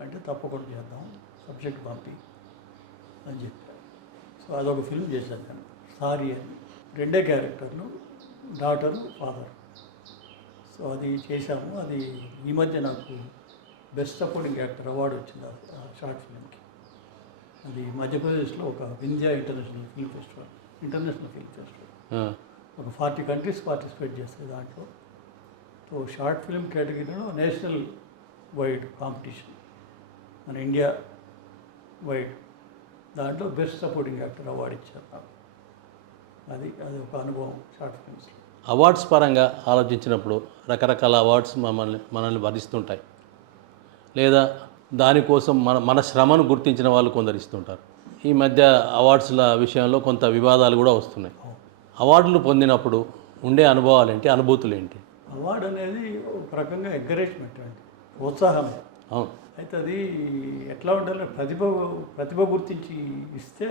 అంటే తప్పకుండా చేద్దాం, సబ్జెక్ట్ పంపి అని చెప్పాను. సో అదొక ఫిల్మ్ చేశాను నేను, సారీ అని. రెండే క్యారెక్టర్లు, డాటరు, ఫాదర్. సో అది చేశాము. అది ఈ మధ్య నాకు బెస్ట్ సపోర్టింగ్ యాక్టర్ అవార్డు వచ్చింది ఆ షార్ట్ ఫిల్మ్కి. అది మధ్యప్రదేశ్లో ఒక వింధ్యా ఇంటర్నేషనల్ ఫిల్మ్ ఫెస్టివల్, ఆ, ఒక 40 కంట్రీస్ పార్టిసిపేట్ చేస్తాయి దాంట్లో. సో షార్ట్ ఫిల్మ్ కేటగిరీలో నేషనల్ వైడ్ కాంపిటీషన్, మన ఇండియా వైడ్, దాంట్లో బెస్ట్ సపోర్టింగ్ యాక్టర్ అవార్డు ఇచ్చారు నాకు. అది ఒక అనుభవం షార్ట్ ఫిల్మ్స్లో. అవార్డ్స్ పరంగా ఆలోచించినప్పుడు రకరకాల అవార్డ్స్ మనల్ని వరిస్తుంటాయి, లేదా దానికోసం మన శ్రమను గుర్తించిన వాళ్ళు కొందరు ఇస్తుంటారు. ఈ మధ్య అవార్డ్స్ల విషయంలో కొంత వివాదాలు కూడా వస్తున్నాయి. అవార్డులు పొందినప్పుడు ఉండే అనుభవాలు ఏంటి, అనుభూతులు ఏంటి? అవార్డు అనేది ఒక రకంగా ఎంకరేజ్మెంట్ అండి, ప్రోత్సాహమే. అవును. అయితే అది ఎట్లా ఉండాలి, ప్రతిభ గుర్తించి ఇస్తే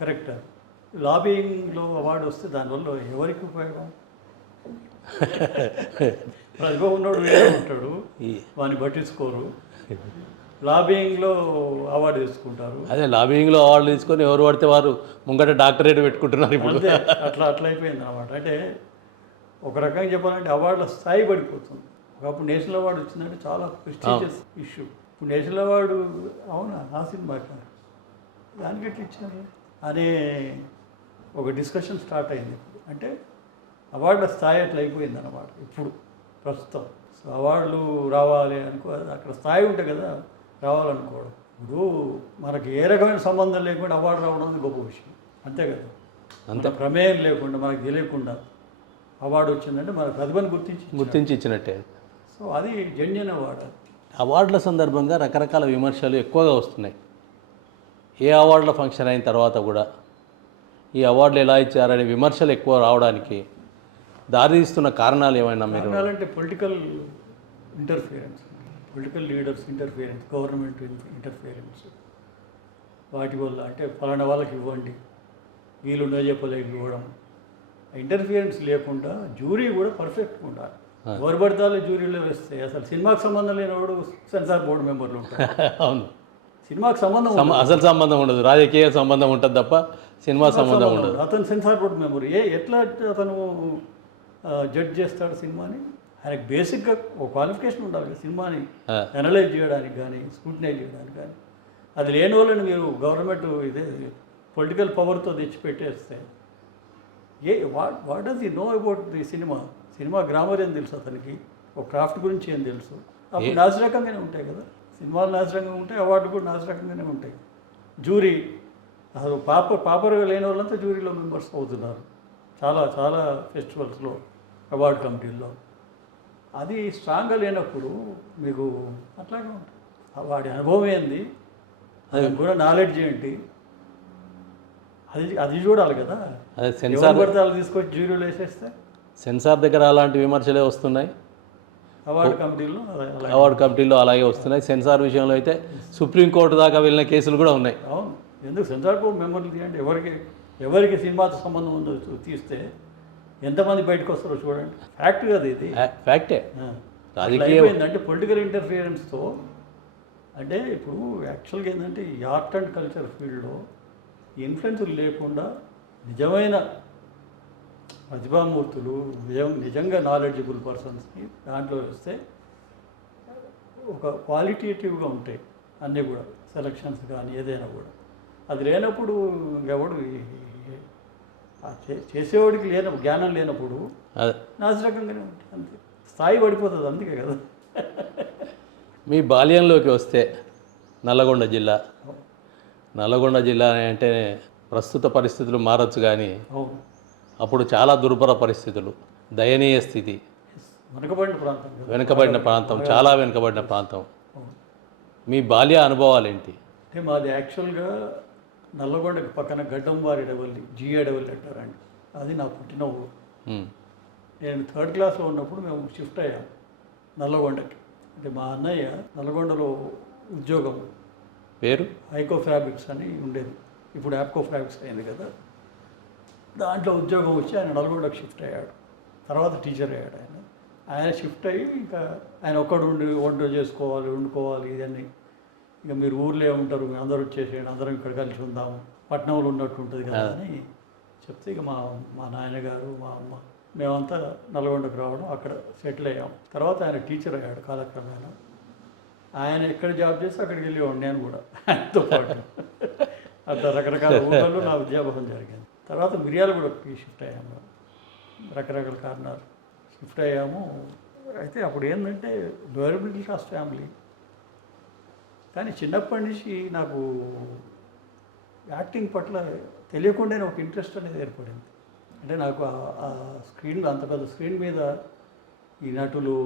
కరెక్ట్. అది లాబింగ్లో అవార్డు వస్తే దానివల్ల ఎవరికి ఉపయోగం? ప్రతిభ ఉన్నోడు వేరే ఉంటాడు, వాడిని పట్టించుకోరు. లాబింగ్లో అవార్డు తీసుకుంటారు. అదే లాబింగ్లో అవార్డు తీసుకొని ఎవరు పడితే వారు ముంగట డాక్టరేట్ పెట్టుకుంటున్నారు ఇప్పుడు. అంతే, అట్లా అయిపోయింది అన్నమాట. అంటే ఒక రకంగా చెప్పాలంటే అవార్డుల స్థాయి పడిపోతుంది. ఒకప్పుడు నేషనల్ అవార్డు వచ్చిందంటే చాలా ప్రెస్టీజియస్ ఇష్యూ. ఇప్పుడు నేషనల్ అవార్డు అవునా ఆ సినిమాకి, దానికి ఎట్లా ఇచ్చారు అనే ఒక డిస్కషన్ స్టార్ట్ అయింది. అంటే అవార్డుల స్థాయి అట్లా అయిపోయింది అన్నమాట ఇప్పుడు ప్రస్తుతం. సో అవార్డులు రావాలి అనుకో, అక్కడ స్థాయి ఉంటే కదా రావాలనుకోవడం. ఇప్పుడు మనకి ఏ రకమైన సంబంధం లేకుండా అవార్డు రావడం అనేది గొప్ప విషయం, అంతే కదా. అంత ప్రమేయం లేకుండా, మనకు తెలియకుండా అవార్డు వచ్చిందంటే మన ప్రతిభను గుర్తించి ఇచ్చినట్టే. సో అది జెన్యూన్ అవార్డు. అవార్డుల సందర్భంగా రకరకాల విమర్శలు ఎక్కువగా వస్తున్నాయి. ఏ అవార్డుల ఫంక్షన్ అయిన తర్వాత కూడా ఈ అవార్డులు ఎలా ఇచ్చారనే విమర్శలు ఎక్కువ రావడానికి దారితీస్తున్న కారణాలు ఏమైనా మీరు? కారణాలంటే political interference, political leaders interference, government interference, వాటి వల్ల. అంటే ఫలానా వాళ్ళకి ఇవ్వండి, వీళ్ళు చెప్పలేక ఇవ్వడం. ఇంటర్ఫియరెన్స్ లేకుండా జ్యూరీ కూడా పర్ఫెక్ట్గా ఉండాలి. ఎవరు పడతాలో జ్యూరీలో వేస్తే అసలు సినిమాకి సంబంధం లేనివాడు సెన్సార్ బోర్డు మెంబర్లు ఉంటారు. అవును, సినిమాకి సంబంధం అసలు సంబంధం ఉండదు, రాజకీయ సంబంధం ఉంటుంది తప్ప సినిమా సంబంధం ఉండదు. అతను సెన్సార్ బోర్డు మెంబర్. ఎట్లా అతను జడ్జ్ చేస్తాడు సినిమాని? ఆయనకు బేసిక్గా ఒక క్వాలిఫికేషన్ ఉండాలి కదా సినిమాని అనలైజ్ చేయడానికి కానీ, స్క్రూటినైజ్ చేయడానికి కానీ. అది లేని వాళ్ళని మీరు గవర్నమెంట్ ఇదే political పవర్తో తెచ్చిపెట్టేస్తే what does he know about the cinema grammar ఏం తెలుసు అతనికి, ఒక క్రాఫ్ట్ గురించి ఏం తెలుసు? అప్పుడు నాసిరకంగానే ఉంటాయి కదా సినిమాలు, నాసిరకంగా ఉంటాయి, అవార్డు కూడా నాసిరకంగానే ఉంటాయి. జ్యూరీ అసలు పాపర్గా లేని వాళ్ళంతా జ్యూరీలో మెంబర్స్ అవుతున్నారు చాలా చాలా ఫెస్టివల్స్లో, అవార్డు కమిటీల్లో. అది స్ట్రాంగ్గా లేనప్పుడు మీకు అట్లాగే ఉంటుంది. వాడి అనుభవం ఏంది, అది కూడా నాలెడ్జ్ ఏంటి, అది చూడాలి కదా. సెన్సార్ పడతాలు తీసుకొచ్చి జ్యూరీలో వేసేస్తే సెన్సార్ దగ్గర అలాంటి విమర్శలే వస్తున్నాయి, అవార్డు కమిటీలో అలా అవార్డు కమిటీలో అలాగే వస్తున్నాయి. సెన్సార్ విషయంలో అయితే సుప్రీంకోర్టు దాకా వెళ్ళిన కేసులు కూడా ఉన్నాయి. అవును, ఎందుకు సెన్సార్ బోర్డు మెంబర్లు తీయండి, ఎవరికి సినిమాతో సంబంధం ఉందో తీస్తే ఎంతమంది బయటకు వస్తారో చూడండి. ఫ్యాక్ట్ కదా ఇది, ఫ్యాక్టే. రాజకీయ అంటే పొలిటికల్ ఇంటర్ఫియరెన్స్తో, అంటే ఇప్పుడు యాక్చువల్గా ఏంటంటే ఈ ఆర్ట్ అండ్ కల్చర్ ఫీల్డ్లో ఇన్ఫ్లుయెన్సులు లేకుండా నిజమైన ప్రతిభామూర్తులు, నిజంగా నాలెడ్జబుల్ పర్సన్స్ని దాంట్లో వస్తే ఒక క్వాలిటేటివ్గా ఉంటాయి అన్నీ కూడా, సెలక్షన్స్ కానీ ఏదైనా కూడా. అది లేనప్పుడు ఇంకెవడు చేసేవాడికి జ్ఞానం లేనప్పుడు నాశరకంగానే ఉంటుంది, అంతే స్థాయి పడిపోతుంది. అందుకే కదా. మీ బాల్యంలోకి వస్తే నల్లగొండ జిల్లా, నల్లగొండ జిల్లా అంటే ప్రస్తుత పరిస్థితులు మారచ్చు కానీ అవును, అప్పుడు చాలా దుర్భర పరిస్థితులు, దయనీయ స్థితి, వెనుకబడిన ప్రాంతం కదా. వెనుకబడిన ప్రాంతం, చాలా వెనుకబడిన ప్రాంతం. మీ బాల్య అనుభవాలు ఏంటి? అంటే మాది యాక్చువల్గా నల్లగొండకి పక్కన గడ్డంవారి అడవల్లి, అడవల్లి అంటారండి, అది నా పుట్టిన ఊరు. నేను 3rd క్లాస్లో ఉన్నప్పుడు మేము షిఫ్ట్ అయ్యాం నల్లగొండకి. అంటే మా అన్నయ్య నల్లగొండలో ఉద్యోగం, పేరు ఐకో ఫ్యాబ్రిక్స్ అని ఉండేది, ఇప్పుడు యాప్కో ఫ్యాబ్రిక్స్ అయింది కదా. దాంట్లో ఉద్యోగం వచ్చి ఆయన నల్గొండకు షిఫ్ట్ అయ్యాడు. తర్వాత టీచర్ అయ్యాడు ఆయన షిఫ్ట్ అయ్యి ఇంకా ఆయన ఒక్కడు ఉండి వంట చేసుకోవాలి, వండుకోవాలి, ఇవన్నీ. ఇక మీరు ఊర్లో ఉంటారు, అందరూ వచ్చేసేయండి, అందరం ఇక్కడ కలిసి ఉందాము, పట్నంలో ఉన్నట్టు ఉంటుంది కదా అని చెప్తే ఇక మా నాయనగారు, మా అమ్మ, మేమంతా నల్గొండకు రావడం, అక్కడ సెటిల్ అయ్యాం. తర్వాత ఆయన టీచర్ అయ్యాడు కాలక్రమేణా. ఆయన ఎక్కడ జాబ్ చేస్తే అక్కడికి వెళ్ళేవాడు నేను కూడా ఆయనతో పాటు. అట్లా రకరకాల ఊళ్ళలో నా విద్యాభ్యాసం జరిగింది. తర్వాత మిర్యాలగూడకి షిఫ్ట్ అయ్యాము, రకరకాల కారణాలు షిఫ్ట్ అయ్యాము. అయితే అప్పుడు ఏంటంటే లోయర్ మిడిల్ క్లాస్ ఫ్యామిలీ, కానీ చిన్నప్పటి నుంచి నాకు యాక్టింగ్ పట్ల తెలియకుండానే ఒక ఇంట్రెస్ట్ అనేది ఏర్పడింది. అంటే నాకు ఆ స్క్రీన్, అంత పెద్ద స్క్రీన్ మీద ఈ నటులు,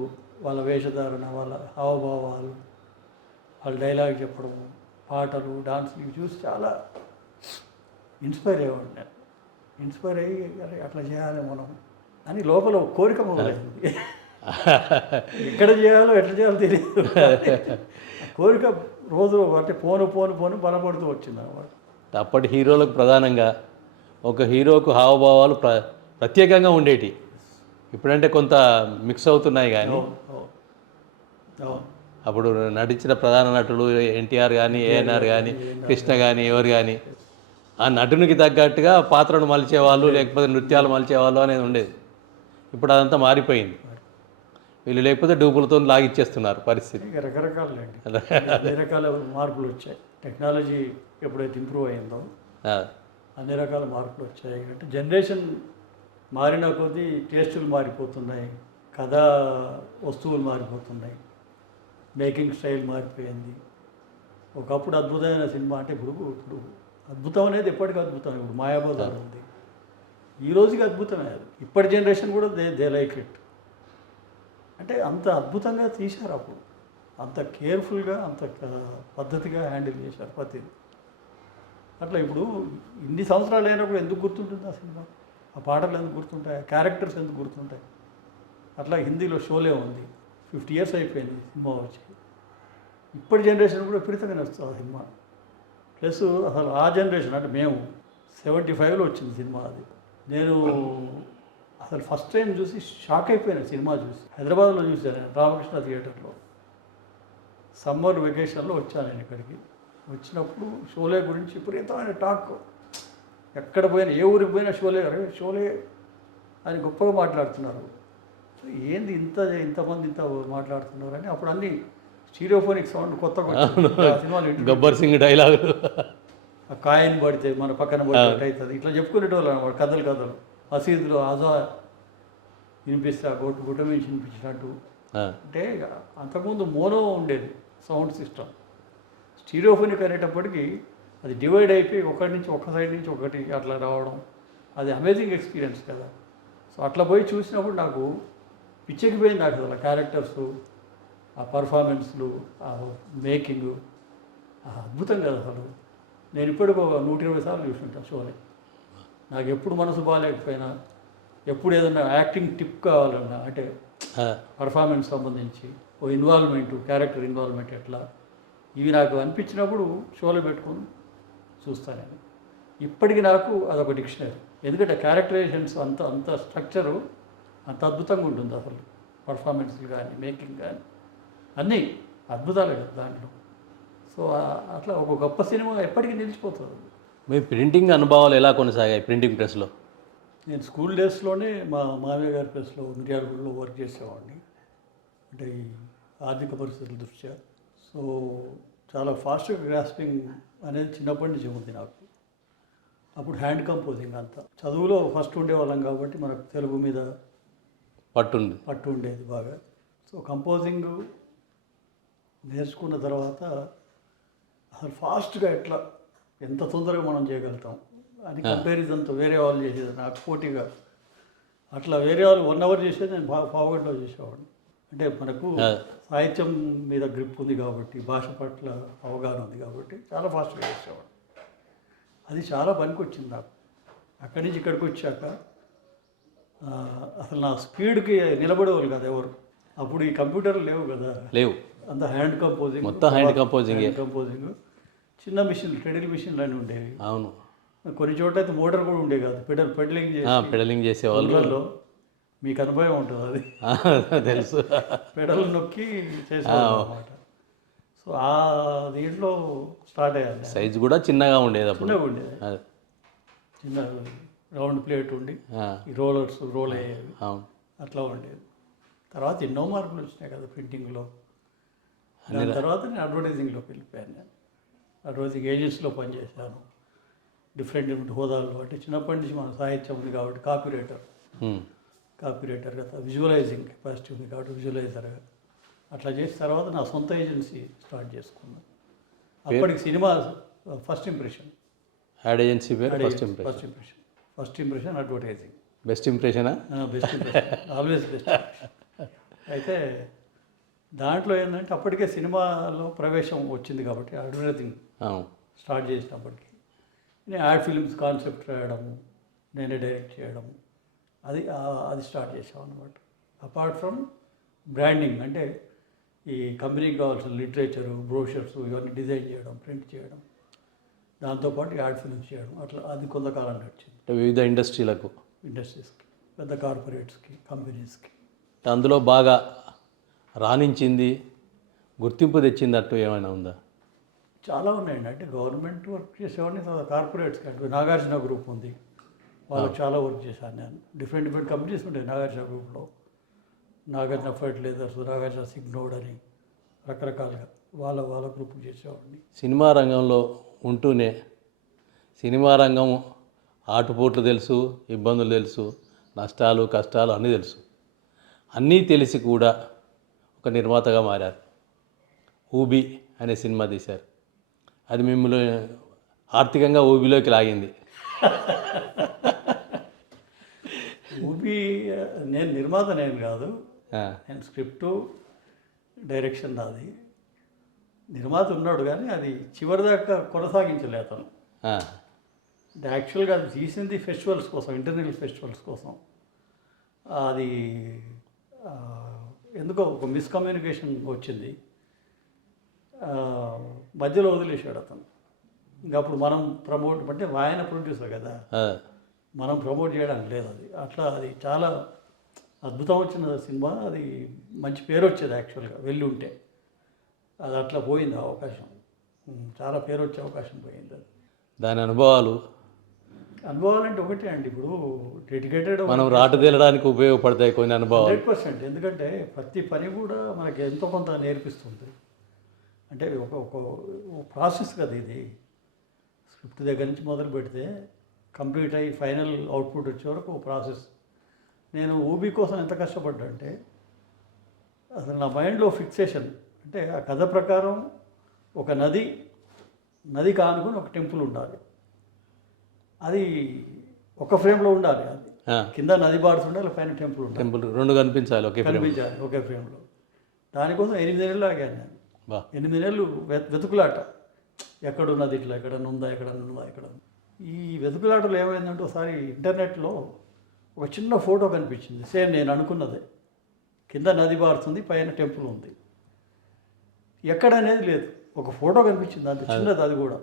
వాళ్ళ వేషధారణ, వాళ్ళ హావభావాలు, వాళ్ళ డైలాగ్ చెప్పడం, పాటలు, డాన్సులు ఇవి చూసి చాలా ఇన్స్పైర్ అయ్యేవాడిని నేను. ఇన్స్పైర్ అయ్యి అరే అట్లా చేయాలి మనం అని లోపల ఒక కోరిక మొదలైంది. ఎక్కడ చేయాలో ఎట్లా చేయాలో తెలియదు, కోరిక రోజు అంటే పోను బలపడుతూ వచ్చింది అన్నమాట. అప్పటి హీరోలకు ప్రధానంగా ఒక హీరోకు హావభావాలు ప్రత్యేకంగా ఉండేటి. ఇప్పుడంటే కొంత మిక్స్ అవుతున్నాయి కానీ అప్పుడు నటించిన ప్రధాన నటులు ఎన్టీఆర్ కానీ, ఏఎన్ఆర్ కానీ, కృష్ణ కానీ, ఎవరు కానీ ఆ నటునికి తగ్గట్టుగా పాత్రను మలిచేవాళ్ళు, లేకపోతే నృత్యాలు మలిచేవాళ్ళు అనేది ఉండేది. ఇప్పుడు అదంతా మారిపోయింది. వీళ్ళు లేకపోతే డూపులతో లాగిచ్చేస్తున్నారు పరిస్థితి. ఇంకా రకరకాలండి, అన్ని రకాల మార్పులు వచ్చాయి. టెక్నాలజీ ఎప్పుడైతే ఇంప్రూవ్ అయిందో అన్ని రకాల మార్పులు వచ్చాయి. అంటే జనరేషన్ మారిన కొద్దీ టేస్టులు మారిపోతున్నాయి, కథా వస్తువులు మారిపోతున్నాయి, మేకింగ్ స్టైల్ మారిపోయింది. ఒకప్పుడు అద్భుతమైన సినిమా అంటే ఇప్పుడు అద్భుతం అనేది ఎప్పటికీ అద్భుతం. ఇప్పుడు మాయాబజార్ ఉంది, ఈ రోజుకి అద్భుతమే అది. ఇప్పటి జనరేషన్ కూడా దే లైక్ ఇట్. అంటే అంత అద్భుతంగా తీశారు అప్పుడు, అంత కేర్ఫుల్గా, అంత పద్ధతిగా హ్యాండిల్ చేశారు ప్రతిదీ. అట్లా ఇప్పుడు ఇన్ని సంవత్సరాలు అయినప్పుడు ఎందుకు గుర్తుంటుంది ఆ సినిమా, ఆ పాటలు ఎందుకు గుర్తుంటాయి, ఆ క్యారెక్టర్స్ ఎందుకు గుర్తుంటాయి. అట్లా హిందీలో షోలే ఉంది, 50 years అయిపోయింది సినిమా వచ్చి. ఇప్పటి జనరేషన్ కూడా విపరీతంగానే వస్తుంది ఆ సినిమా. ప్లస్ అసలు ఆ జనరేషన్ అంటే మేము 75లో వచ్చింది సినిమా. అది నేను అసలు ఫస్ట్ టైం చూసి షాక్ అయిపోయాను సినిమా చూసి. హైదరాబాద్లో చూశాను నేను, రామకృష్ణ థియేటర్లో. సమ్మర్ వెకేషన్లో వచ్చాను నేను ఇక్కడికి. వచ్చినప్పుడు షోలే గురించి విపరీతమైన టాక్, ఎక్కడ పోయినా, ఏ ఊరికి పోయినా షోలే, అరే షోలే అని గొప్పగా మాట్లాడుతున్నారు. సో ఏంది ఇంతమంది ఇంత మాట్లాడుతున్నారు అని. అప్పుడు అన్నీ స్టీరియోఫోనిక్ సౌండ్ కొత్తగా సినిమాలు, గబ్బర్ సింగ్ డైలాగులు, ఆ కాయిన్ పడితే మన పక్కన పడితే అవుతుంది, ఇట్లా చెప్పుకునేటోళ్ళు అన్నమాట. కథలు మసీదులో ఆజా వినిపిస్తే ఆ గుట్ట మీద వినిపించినట్టు. అంటే అంతకుముందు మోనో ఉండేది సౌండ్ సిస్టమ్. స్టీరియోఫోనిక్ అనేటప్పటికీ అది డివైడ్ అయిపోయి ఒక సైడ్ నుంచి ఒకటి అట్లా రావడం, అది అమేజింగ్ ఎక్స్పీరియన్స్ కదా. సో అట్లా పోయి చూసినప్పుడు నాకు పిచ్చెక్కిపోయింది. నాకు అసలు క్యారెక్టర్సు, ఆ పర్ఫార్మెన్స్లు, ఆ మేకింగు అద్భుతం కదా అసలు. నేను ఇప్పటికి ఒక 120 సార్లు చూసుకుంటాను షోని. నాకు ఎప్పుడు మనసు బాగాలేకపోయినా, ఎప్పుడు ఏదైనా యాక్టింగ్ టిప్ కావాలన్నా అంటే ఆ, పర్ఫార్మెన్స్ సంబంధించి ఓ ఇన్వాల్వ్మెంట్ క్యారెక్టర్ ఇన్వాల్వ్మెంట్ ఎట్లా ఇవి నాకు అనిపించినప్పుడు షోలో పెట్టుకొని చూస్తాను నేను. ఇప్పటికి నాకు అదొక డిక్షనరీ. ఎందుకంటే క్యారెక్టరైజేషన్స్ అంత అంత స్ట్రక్చరు అంత అద్భుతంగా ఉంటుంది అసలు. పర్ఫార్మెన్స్లు కానీ మేకింగ్ కానీ అన్నీ అద్భుతాలే కదా దాంట్లో. సో అట్లా ఒక గొప్ప సినిమా ఎప్పటికీ నిలిచిపోతుంది. మీ ప్రింటింగ్ అనుభవాలు ఎలా కొనసాగాయి ప్రింటింగ్ ప్రెస్లో? నేను స్కూల్ డేస్లోనే మా మామయ్య గారి ప్రెస్లో మిర్యాలగూడలో వర్క్ చేసేవాడిని. అంటే ఈ ఆర్థిక పరిస్థితుల దృష్ట్యా. సో చాలా ఫాస్ట్గా గ్రాస్పింగ్ అనేది చిన్నప్పటి నుంచి ఉంది నాకు. అప్పుడు హ్యాండ్ కంపోజింగ్ అంతా చదువులో ఫస్ట్ ఉండేవాళ్ళం కాబట్టి మనకు తెలుగు మీద పట్టుంది. పట్టు ఉండేది బాగా. సో కంపోజింగ్ నేర్చుకున్న తర్వాత అసలు ఫాస్ట్గా ఎట్లా ఎంత తొందరగా మనం చేయగలుగుతాం అని కంపారిజన్తో వేరే వాళ్ళు చేసేది నాకు పోటీగా. అట్లా వేరే వాళ్ళు 1 అవర్ చేసేది నేను ఫార్వర్డ్లో చేసేవాడిని. అంటే మనకు సాహిత్యం మీద గ్రిప్ ఉంది కాబట్టి భాష పట్ల అవగాహన ఉంది కాబట్టి చాలా ఫాస్ట్గా చేసేవాడిని. అది చాలా పనికి వచ్చింది నాకు. అక్కడి నుంచి ఇక్కడికి వచ్చాక అసలు నా స్పీడ్కి నిలబడేవాళ్ళు కదా ఎవరు. అప్పుడు ఈ కంప్యూటర్లు లేవు కదా, లేవు, అంత హ్యాండ్ కంపోజింగ్, మొత్తం హ్యాండ్ కంపోజింగ్. కంపోజింగ్ చిన్న మిషన్లు ట్రెడిల్ మిషన్లు అని ఉండేవి. అవును, కొన్ని చోట్ల అయితే మోటార్ కూడా ఉండే కాదు, పెడలింగ్ చేసేవాళ్ళు. మీకు అనుభవం ఉంటుంది అది. తెలుసు, పెడల్ నొక్కి చేసేవాళ్ళు అన్నమాట. సో ఆ దీంట్లో స్టార్ట్ అయ్యాను. సైజ్ కూడా చిన్నగా ఉండేది అప్పుడు. చిన్నగా ఉండేది, చిన్న రౌండ్ ప్లేట్ ఉండి ఈ రోలర్స్ రోల్ అయ్యేవి, అట్లా ఉండేది. తర్వాత ఎన్నో మార్పులు వచ్చినాయి కదా ప్రింటింగ్లో. దాని తర్వాత నేను అడ్వర్టైజింగ్లోకి వెళ్ళిపోయాను. నేను అడ్వర్టైజింగ్ ఏజెన్సీలో పనిచేశాను డిఫరెంట్ హోదాల్లో. అంటే చిన్నప్పటి నుంచి మన సాహిత్యం ఉంది కాబట్టి కాపీరైటర్ కదా, విజువలైజింగ్ కెపాసిటీ ఉంది కాబట్టి విజువలైజర్గా అట్లా చేసిన తర్వాత నా సొంత ఏజెన్సీ స్టార్ట్ చేసుకున్నాను. అప్పటికి cinema first impression, ad agency పేరు ఫస్ట్ ఇంప్రెషన్ అడ్వర్టైజింగ్. బెస్ట్ ఇంప్రెషనా? Best impression, always best impression. అయితే దాంట్లో ఏంటంటే అప్పటికే సినిమాలో ప్రవేశం వచ్చింది కాబట్టి అడ్వర్టైజింగ్ స్టార్ట్ చేసినప్పటికీ నేను యాడ్ ఫిల్మ్స్ కాన్సెప్ట్ రాయడము, నేనే డైరెక్ట్ చేయడము, అది స్టార్ట్ చేసాం అనమాట. అపార్ట్ ఫ్రమ్ బ్రాండింగ్ అంటే ఈ కంపెనీకి కావాల్సిన లిటరేచరు, బ్రోషర్స్ ఇవన్నీ డిజైన్ చేయడం, ప్రింట్ చేయడం, దాంతోపాటు యాడ్ ఫిల్మ్స్ చేయడం, అట్లా అది కొంతకాలం నడిచింది. వివిధ ఇండస్ట్రీస్కి, పెద్ద కార్పొరేట్స్కి, కంపెనీస్కి. అందులో బాగా రాణించింది, గుర్తింపు తెచ్చిందట్టు ఏమైనా ఉందా? చాలా ఉన్నాయండి. అంటే గవర్నమెంట్ వర్క్ చేసేవాడిని, కార్పొరేట్స్కి అంటే నాగార్జున గ్రూప్ ఉంది, వాళ్ళకి చాలా వర్క్ చేశాను నేను. డిఫరెంట్ కంపెనీస్ ఉంటాయి నాగార్జున గ్రూప్లో. నాగార్జున ఫర్టిలైజర్స్, నాగార్జున సిగ్నోడ్ అని రకరకాలుగా వాళ్ళ గ్రూప్ చేసేవాడిని. సినిమా రంగంలో ఉంటూనే సినిమా రంగం ఆటుపోట్లు తెలుసు, ఇబ్బందులు తెలుసు, నష్టాలు కష్టాలు అన్నీ తెలుసు. అన్నీ తెలిసి కూడా ఒక నిర్మాతగా మారారు. ఊబి అనే సినిమా తీశారు. అది మిమ్మల్ని ఆర్థికంగా ఊబిలోకి లాగింది. ఊబి నేను నిర్మాత నేను కాదు, నేను స్క్రిప్టు డైరెక్షన్ నాది. నిర్మాత ఉన్నాడు కానీ అది చివరిదాకా కొనసాగించలే అతను. అంటే యాక్చువల్గా అది తీసింది ఫెస్టివల్స్ కోసం, ఇంటర్నేషనల్ ఫెస్టివల్స్ కోసం. అది ఎందుకో ఒక మిస్కమ్యూనికేషన్ వచ్చింది, మధ్యలో వదిలేశాడు అతను. ఇంకా అప్పుడు మనం ప్రమోట్ అంటే ఆయన ప్రొడ్యూసర్ కదా, మనం ప్రమోట్ చేయడానికి లేదు అది. అట్లా అది చాలా అద్భుతం వచ్చిన సినిమా, అది మంచి పేరు వచ్చేది యాక్చువల్గా వెళ్ళి ఉంటే. అది అట్లా పోయింది అవకాశం, చాలా పేరు వచ్చే అవకాశం పోయింది. అది దాని అనుభవాలు అంటే ఒకటే అండి, ఇప్పుడు డెడికేటెడ్ మనం రాటుదేలడానికి ఉపయోగపడతాయి కొన్ని అనుభవాలు 100%. ఎందుకంటే ప్రతి పని కూడా మనకి ఎంతో కొంత నేర్పిస్తుంది. అంటే ఒక ప్రాసెస్ కదా ఇది. స్క్రిప్ట్ దగ్గర నుంచి మొదలు పెడితే కంప్లీట్ అయ్యి ఫైనల్ అవుట్పుట్ వచ్చే వరకు ఒక ప్రాసెస్. నేను ఊబీ కోసం ఎంత కష్టపడ్డా అంటే అసలు నా మైండ్లో ఫిక్సేషన్ అంటే ఆ కథ ప్రకారం ఒక నది కానుకొని ఒక టెంపుల్ ఉండాలి. అది ఒక ఫ్రేమ్లో ఉండాలి. అది కింద నది బార్స్ ఉండాలి, పైన టెంపుల్ ఉండాలి. టెంపుల్ రెండు కనిపించాలి ఒకే ఫ్రేమ్లో. దానికోసం 8 నెలలు ఆగాను నేను. 8 నెలలు వెతుకులాట, ఎక్కడున్నది, ఇట్లా ఎక్కడన్నా ఉందా, ఎక్కడన్నా ఉందా, ఎక్కడ. ఈ వెతుకులాటలో ఏమైందంటే ఒకసారి ఇంటర్నెట్లో ఒక చిన్న ఫోటో కనిపించింది, సేమ్ నేను అనుకున్నదే. కింద నది పారుతుంది, పైన టెంపుల్ ఉంది. ఎక్కడ అనేది లేదు, ఒక ఫోటో కనిపించింది, అంత చిన్నది అది కూడా.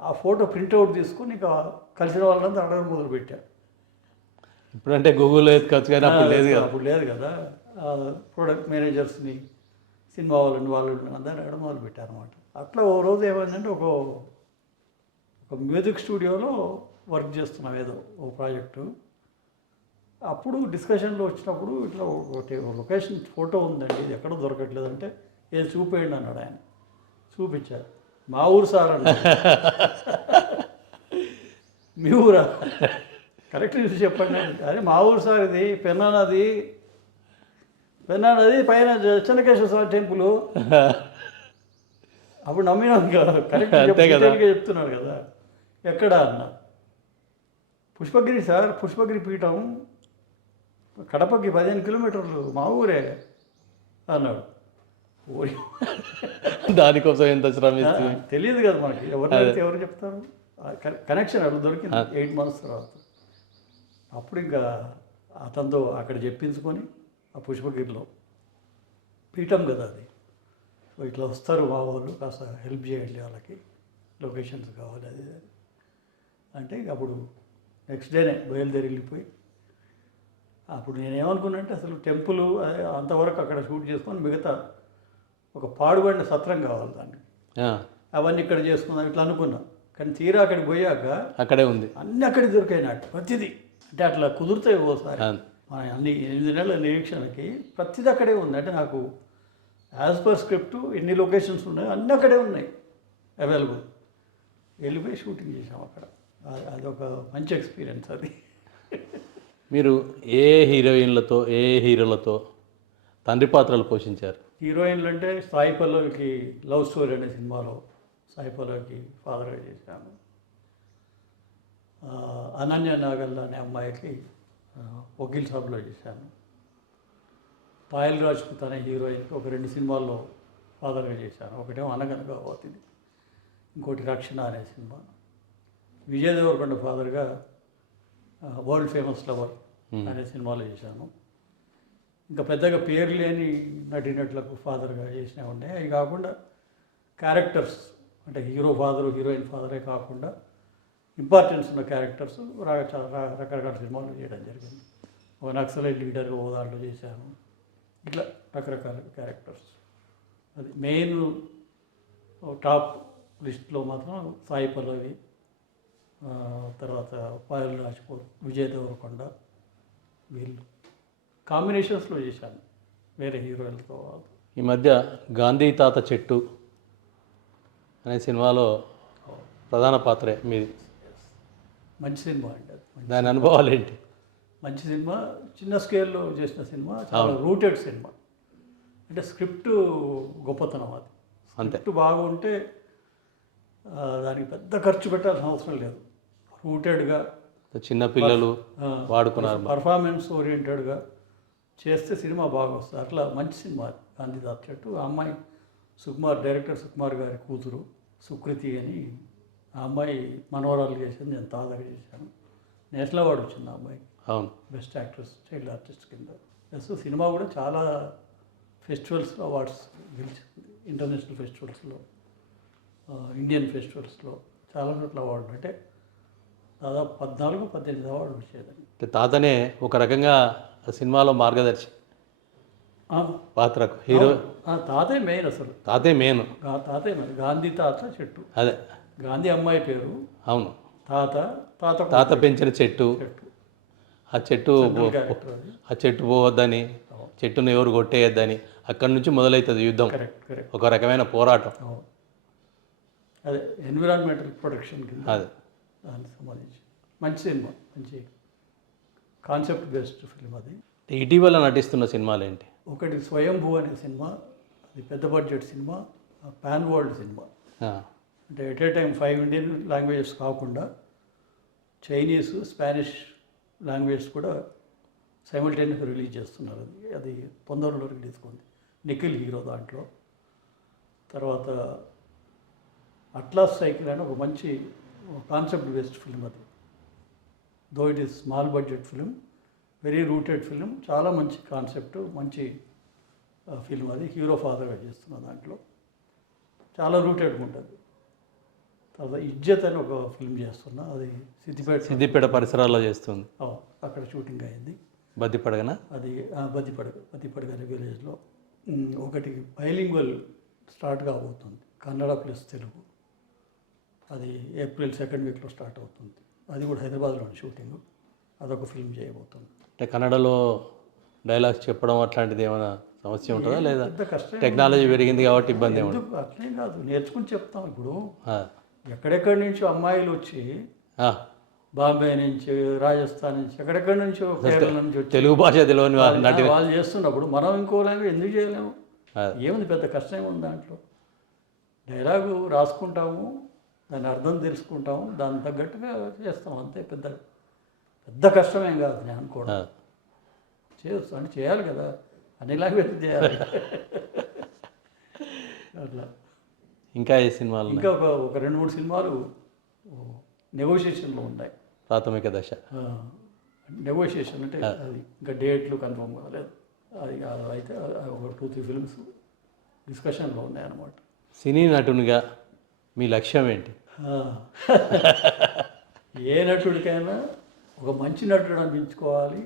ఆ ఫోటో ప్రింట్అవుట్ తీసుకొని ఇంకా కలిసిన వాళ్ళంతా అడగడం మొదలుపెట్టా. ఇప్పుడంటే గూగుల్లో ఎత్తుకోవచ్చు కానీ అప్పుడు లేదు కదా. అప్పుడు లేదు కదా. ప్రొడక్ట్ మేనేజర్స్ని, సినిమా వాళ్ళని అందరిని అడగడం మొదలుపెట్టారు అనమాట. అట్లా ఓ రోజు ఏమైందంటే ఒక మ్యూజిక్ స్టూడియోలో వర్క్ చేస్తున్నాం ఏదో ఓ ప్రాజెక్టు. అప్పుడు డిస్కషన్లో వచ్చినప్పుడు ఇట్లా ఒకటి లొకేషన్ ఫోటో ఉందండి, ఇది ఎక్కడో దొరకట్లేదంటే ఏది చూపేయండి అన్నాడు ఆయన. చూపించారు. మా ఊరు సార్ అన్న. మీ ఊరా? కరెక్ట్ చూసి చెప్పండి. అదే మా ఊరు సార్, ఇది పెన్నా నది పైన చెన్నకేశ్వర స్వామి టెంపుల్. అప్పుడు నమ్మినాం కదా, కరెక్ట్ చెప్తున్నాడు కదా. ఎక్కడ అన్న? పుష్పగిరి సార్, పుష్పగిరి పీఠం కడపకి 15 కిలోమీటర్లు, మా ఊరే అన్నాడు. ఓడి, దానికోసం ఎంత శ్రమిస్తుంది తెలియదు కదా మనకి, ఎవరు చెప్తారు. కనెక్షన్ అట్లా దొరికింది 8 months తర్వాత. అప్పుడు ఇంకా అతనితో అక్కడ చెప్పించుకొని ఆ పుష్పగిరిలో పీఠం కదా అది. సో ఇట్లా వస్తారు మా వాళ్ళు, కాస్త హెల్ప్ చేయండి వాళ్ళకి, లొకేషన్స్ కావాలి అది అంటే. ఇక అప్పుడు నెక్స్ట్ డేనే బయలుదేరి వెళ్ళిపోయి, అప్పుడు నేనేమనుకున్నానంటే అసలు టెంపుల్ అంతవరకు అక్కడ షూట్ చేసుకొని మిగతా ఒక పాడుబడిన సత్రం కావాలి దానికి, అవన్నీ ఇక్కడ చేసుకుందాం ఇట్లా అనుకున్నా. కానీ తీరా అక్కడికి పోయాక అక్కడే ఉంది, అన్నీ అక్కడికి దొరికాయి నాకు ప్రతిదీ. అంటే అట్లా కుదురుతాయి ఓసారి మన అన్ని 8 నెలల నిరీక్షణకి ప్రతిదీ అక్కడే ఉంది. అంటే నాకు యాజ్ పర్ స్క్రిప్ట్ ఎన్ని లొకేషన్స్ ఉన్నాయో అన్నీ అక్కడే ఉన్నాయి అవైలబుల్. వెళ్ళిపోయి షూటింగ్ చేసాం అక్కడ. అదొక మంచి ఎక్స్పీరియన్స్ అది. మీరు ఏ హీరోయిన్లతో ఏ హీరోలతో తండ్రి పాత్రలు పోషించారు? హీరోయిన్లు అంటే సాయి పల్లవికి లవ్ స్టోరీ అనే సినిమాలో సాయి పల్లవికి ఫాదర్గా చేశాను. అనన్య నాగల్ అనే అమ్మాయికి వకీల్ సాబ్లో చేశాను. పాయల్ రాజ్పుత్ అనే హీరోయిన్కి ఒక 2 సినిమాల్లో ఫాదర్గా చేశాను. ఒకటేమో అనగనగా పోతుంది, ఇంకోటి రక్షణ అనే సినిమా. విజయ్ దేవరకొండ ఫాదర్గా వరల్డ్ ఫేమస్ లవర్ అనే సినిమాలో చేశాను. ఇంకా పెద్దగా పేరు లేని నటీనటులకు ఫాదర్గా చేసినా ఉన్నాయి. అవి కాకుండా క్యారెక్టర్స్ అంటే హీరో ఫాదరు హీరోయిన్ ఫాదరే కాకుండా ఇంపార్టెన్స్ ఉన్న క్యారెక్టర్స్ రకరకాల సినిమాలు చేయడం జరిగింది. ఒక నక్సలైట్ లీడర్ ఓ దాంట్లో చేశాను. ఇట్లా రకరకాల క్యారెక్టర్స్. అది మెయిన్ టాప్ లిస్ట్లో మాత్రం సాయి పల్లవి, తర్వాత పాయల్ రాజ్పూర్, విజయ్ దేవరకొండ, వీళ్ళు కాంబినేషన్స్లో చేశాను వేరే హీరోయిన్లతో. ఈ మధ్య గాంధీ తాత చెట్టు అనే సినిమాలో ప్రధాన పాత్రే మీది. మంచి సినిమా అండి అది. దాని అనుభవాలు ఏంటి? మంచి సినిమా, చిన్న స్కేల్లో చేసిన సినిమా, చాలా రూటెడ్ సినిమా. అంటే స్క్రిప్ట్ గొప్పతనం అది. స్క్రిప్ట్ బాగుంటే దానికి పెద్ద ఖర్చు పెట్టాల్సిన అవసరం లేదు. రూటెడ్గా చిన్న పిల్లలు వాడుకున్నారు, పర్ఫార్మెన్స్ ఓరియంటెడ్గా చేస్తే సినిమా బాగా వస్తుంది. అట్లా మంచి సినిమా గాంధీ తాత చెట్టు. ఆ అమ్మాయి డైరెక్టర్ సుకుమార్ గారి కూతురు సుకృతి అని, ఆ అమ్మాయి మనవరాలు చేసింది, నేను తాతగా చేశాను. నేషనల్ అవార్డు వచ్చింది ఆ అమ్మాయికి. అవును, బెస్ట్ యాక్ట్రెస్ చైల్డ్ ఆర్టిస్ట్ కింద. ప్లస్ సినిమా కూడా చాలా ఫెస్టివల్స్లో అవార్డ్స్ గెలిచింది. ఇంటర్నేషనల్ ఫెస్టివల్స్లో, ఇండియన్ ఫెస్టివల్స్లో చాలా చోట్ల అవార్డు. అంటే దాదాపు 14-18 అవార్డు వచ్చేది. తాతనే ఒక రకంగా సినిమాలో మార్గదర్శి పాత్రకు, హీరో తాతే మెయిన్. అసలు తాతే మెయిన్. తాతే మెయిన్. గాంధీ తాత చెట్టు, అదే గాంధీ అమ్మాయి పేరు. అవును, తాత పెంచిన చెట్టు. ఆ చెట్టు పోవద్దని, చెట్టును ఎవరు కొట్టేయద్దని, అక్కడి నుంచి మొదలవుతుంది యుద్ధం. ఒక రకమైన పోరాటం. అదే ఎన్విరాన్మెంటల్ ప్రొటెక్షన్ కింద అదే దానికి సంబంధించి మంచి సినిమా, మంచి కాన్సెప్ట్ బేస్డ్ ఫిల్మ్ అది. ఇటీవల నటిస్తున్న సినిమాలు ఏంటి? ఒకటి స్వయంభూ అనే సినిమా, అది పెద్ద budget cinema, pan world cinema. అంటే at a time 5 Indian languages కాకుండా చైనీస్, స్పానిష్ లాంగ్వేజ్ కూడా సైమల్టేనియస్గా రిలీజ్ చేస్తున్నారు. అది తొందరలో రిలీజ్ ఉంది. నిఖిల్ హీరో దాంట్లో. తర్వాత అట్లాస్ సైకిల్ అని ఒక మంచి కాన్సెప్ట్ బేస్డ్ ఫిల్మ్ అది. Though it is small budget film, very rooted film, చాలా మంచి కాన్సెప్ట్, మంచి ఫిల్మ్. అది హీరో ఫాదర్గా చేస్తున్న దాంట్లో చాలా రూటెడ్గా ఉంటుంది. తర్వాత ఇజ్జత్ అని ఒక ఫిల్మ్ చేస్తున్నా, అది సిద్దిపేట పరిసరాల్లో చేస్తుంది. అక్కడ షూటింగ్ అయింది. బద్దిపడగనా? అది బద్దిపడగ అనే విలేజ్లో. ఒకటి బైలింగ్వల్ స్టార్ట్ కాబోతుంది, కన్నడ ప్లస్ తెలుగు. అది ఏప్రిల్ 2nd వీక్లో స్టార్ట్ అవుతుంది. అది కూడా హైదరాబాద్లోని షూటింగ్. అదొక ఫిల్మ్ చేయబోతుంది. అంటే కన్నడలో డైలాగ్స్ చెప్పడం అట్లాంటిది ఏమైనా సమస్య ఉంటుందా, లేదా పెద్ద కష్టం టెక్నాలజీ పెరిగింది కాబట్టి ఇబ్బంది ఏమన్నా? ఎందుకు అట్లేం కాదు, నేర్చుకుని చెప్తాం. ఇప్పుడు ఎక్కడెక్కడి నుంచో అమ్మాయిలు వచ్చి, బాంబే నుంచి, రాజస్థాన్ నుంచి, ఎక్కడెక్కడి నుంచో, కేరళ నుంచి వచ్చి తెలుగు భాష తెలియని వాళ్ళు చేస్తున్నప్పుడు మనం ఇంకో లాంగ్వేజ్ ఎందుకు చేయలేము? ఏముంది, పెద్ద కష్టం ఏముంది దాంట్లో? డైలాగు రాసుకుంటాము, దాని అర్థం తెలుసుకుంటాము, దానికి తగ్గట్టుగా చేస్తాం, అంతే. పెద్ద పెద్ద కష్టమేం కాదు నేను అనుకోవడం. చేయొచ్చు అంటే చేయాలి కదా, అన్ని లాంగ్వేజ్ చేయాలి. అట్లా ఇంకా ఏ సినిమాలు? ఇంకా ఒక 2-3 సినిమాలు నెగోషియేషన్లో ఉన్నాయి. ప్రాథమిక దశ నెగోషియేషన్ అంటే అది ఇంకా డేట్లు కన్ఫర్మ్ కాలేదు. అది అయితే ఒక 2-3 ఫిల్మ్స్ డిస్కషన్లో ఉన్నాయన్నమాట. సినీ నటునిగా మీ లక్ష్యం ఏంటి? ఏ నటుడికైనా ఒక మంచి నటుడు అనిపించుకోవాలి,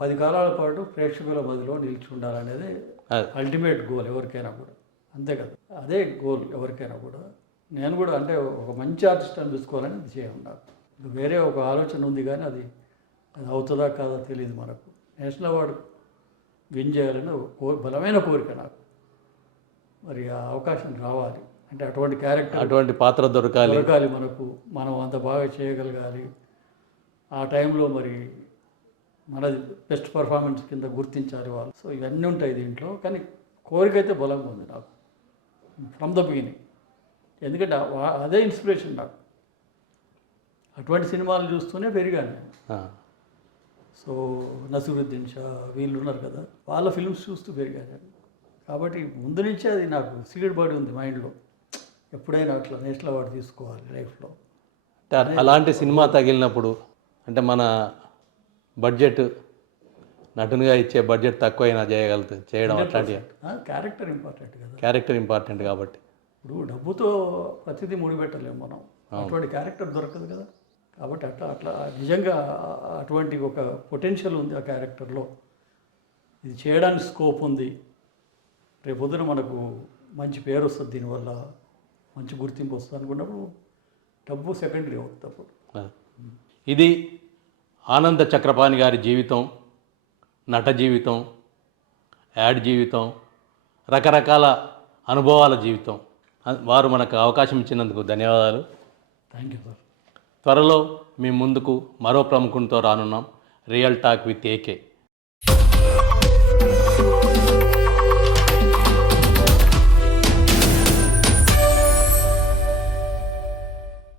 10 కాలాల పాటు ప్రేక్షకుల మధ్యలో నిలిచి ఉండాలనేది అల్టిమేట్ గోల్ ఎవరికైనా కూడా, అంతే కదా. అదే గోల్ ఎవరికైనా కూడా. నేను కూడా అంటే ఒక మంచి ఆర్టిస్ట్ అనిపించుకోవాలని అది చేయాలి. నాకు వేరే ఒక ఆలోచన ఉంది, కానీ అది అవుతుందా కాదా తెలియదు మనకు. నేషనల్ అవార్డు విన్ చేయాలని బలమైన కోరిక నాకు. మరి ఆ అవకాశం రావాలి అంటే అటువంటి క్యారెక్టర్, అటువంటి పాత్ర దొరకాలి మనకు. మనం అంత బాగా చేయగలగాలి. ఆ టైంలో మరి మనది బెస్ట్ పర్ఫార్మెన్స్ కింద గుర్తించాలి వాళ్ళు. సో ఇవన్నీ ఉంటాయి దీంట్లో, కానీ కోరిక అయితే బలంగా ఉంది నాకు ఫ్రమ్ ద బిగినింగ్. ఎందుకంటే అదే ఇన్స్పిరేషన్ నాకు. అటువంటి సినిమాలు చూస్తూనే పెరిగాను నేను. సో నసీరుద్దీన్ షా వీళ్ళు ఉన్నారు కదా, వాళ్ళ ఫిల్మ్స్ చూస్తూ పెరిగాను నేను. కాబట్టి ముందు నుంచే అది నాకు సీడ్ పడి ఉంది మైండ్లో. ఎప్పుడైనా అట్లా నేషనల్ అవార్డు తీసుకోవాలి లైఫ్లో. అలాంటి సినిమా తగిలినప్పుడు అంటే మన బడ్జెట్, నటునిగా ఇచ్చే బడ్జెట్ తక్కువైనా చేయడం అట్లాంటివి. క్యారెక్టర్ ఇంపార్టెంట్ కదా, క్యారెక్టర్ ఇంపార్టెంట్ కాబట్టి. ఇప్పుడు డబ్బుతో ప్రతిదీ ముడిపెట్టలేము మనం, అటువంటి క్యారెక్టర్ దొరకదు కదా. కాబట్టి అట్లా నిజంగా అటువంటి ఒక పొటెన్షియల్ ఉంది ఆ క్యారెక్టర్లో. ఇది చేయడానికి స్కోప్ ఉంది. రేపొద్దున మనకు మంచి పేరు వస్తుంది, దీనివల్ల మంచి గుర్తింపు వస్తుంది అనుకున్నప్పుడు డబ్బు సెకండరీ అవుతుంది అప్పుడు. ఇది ఆనంద చక్రపాణి గారి జీవితం, నట జీవితం, యాడ్ జీవితం, రకరకాల అనుభవాల జీవితం. వారు మనకు అవకాశం ఇచ్చినందుకు ధన్యవాదాలు. Thank you sir. త్వరలో మీ ముందుకు మరో ప్రముఖునితో రానున్నాం. Real talk with AK.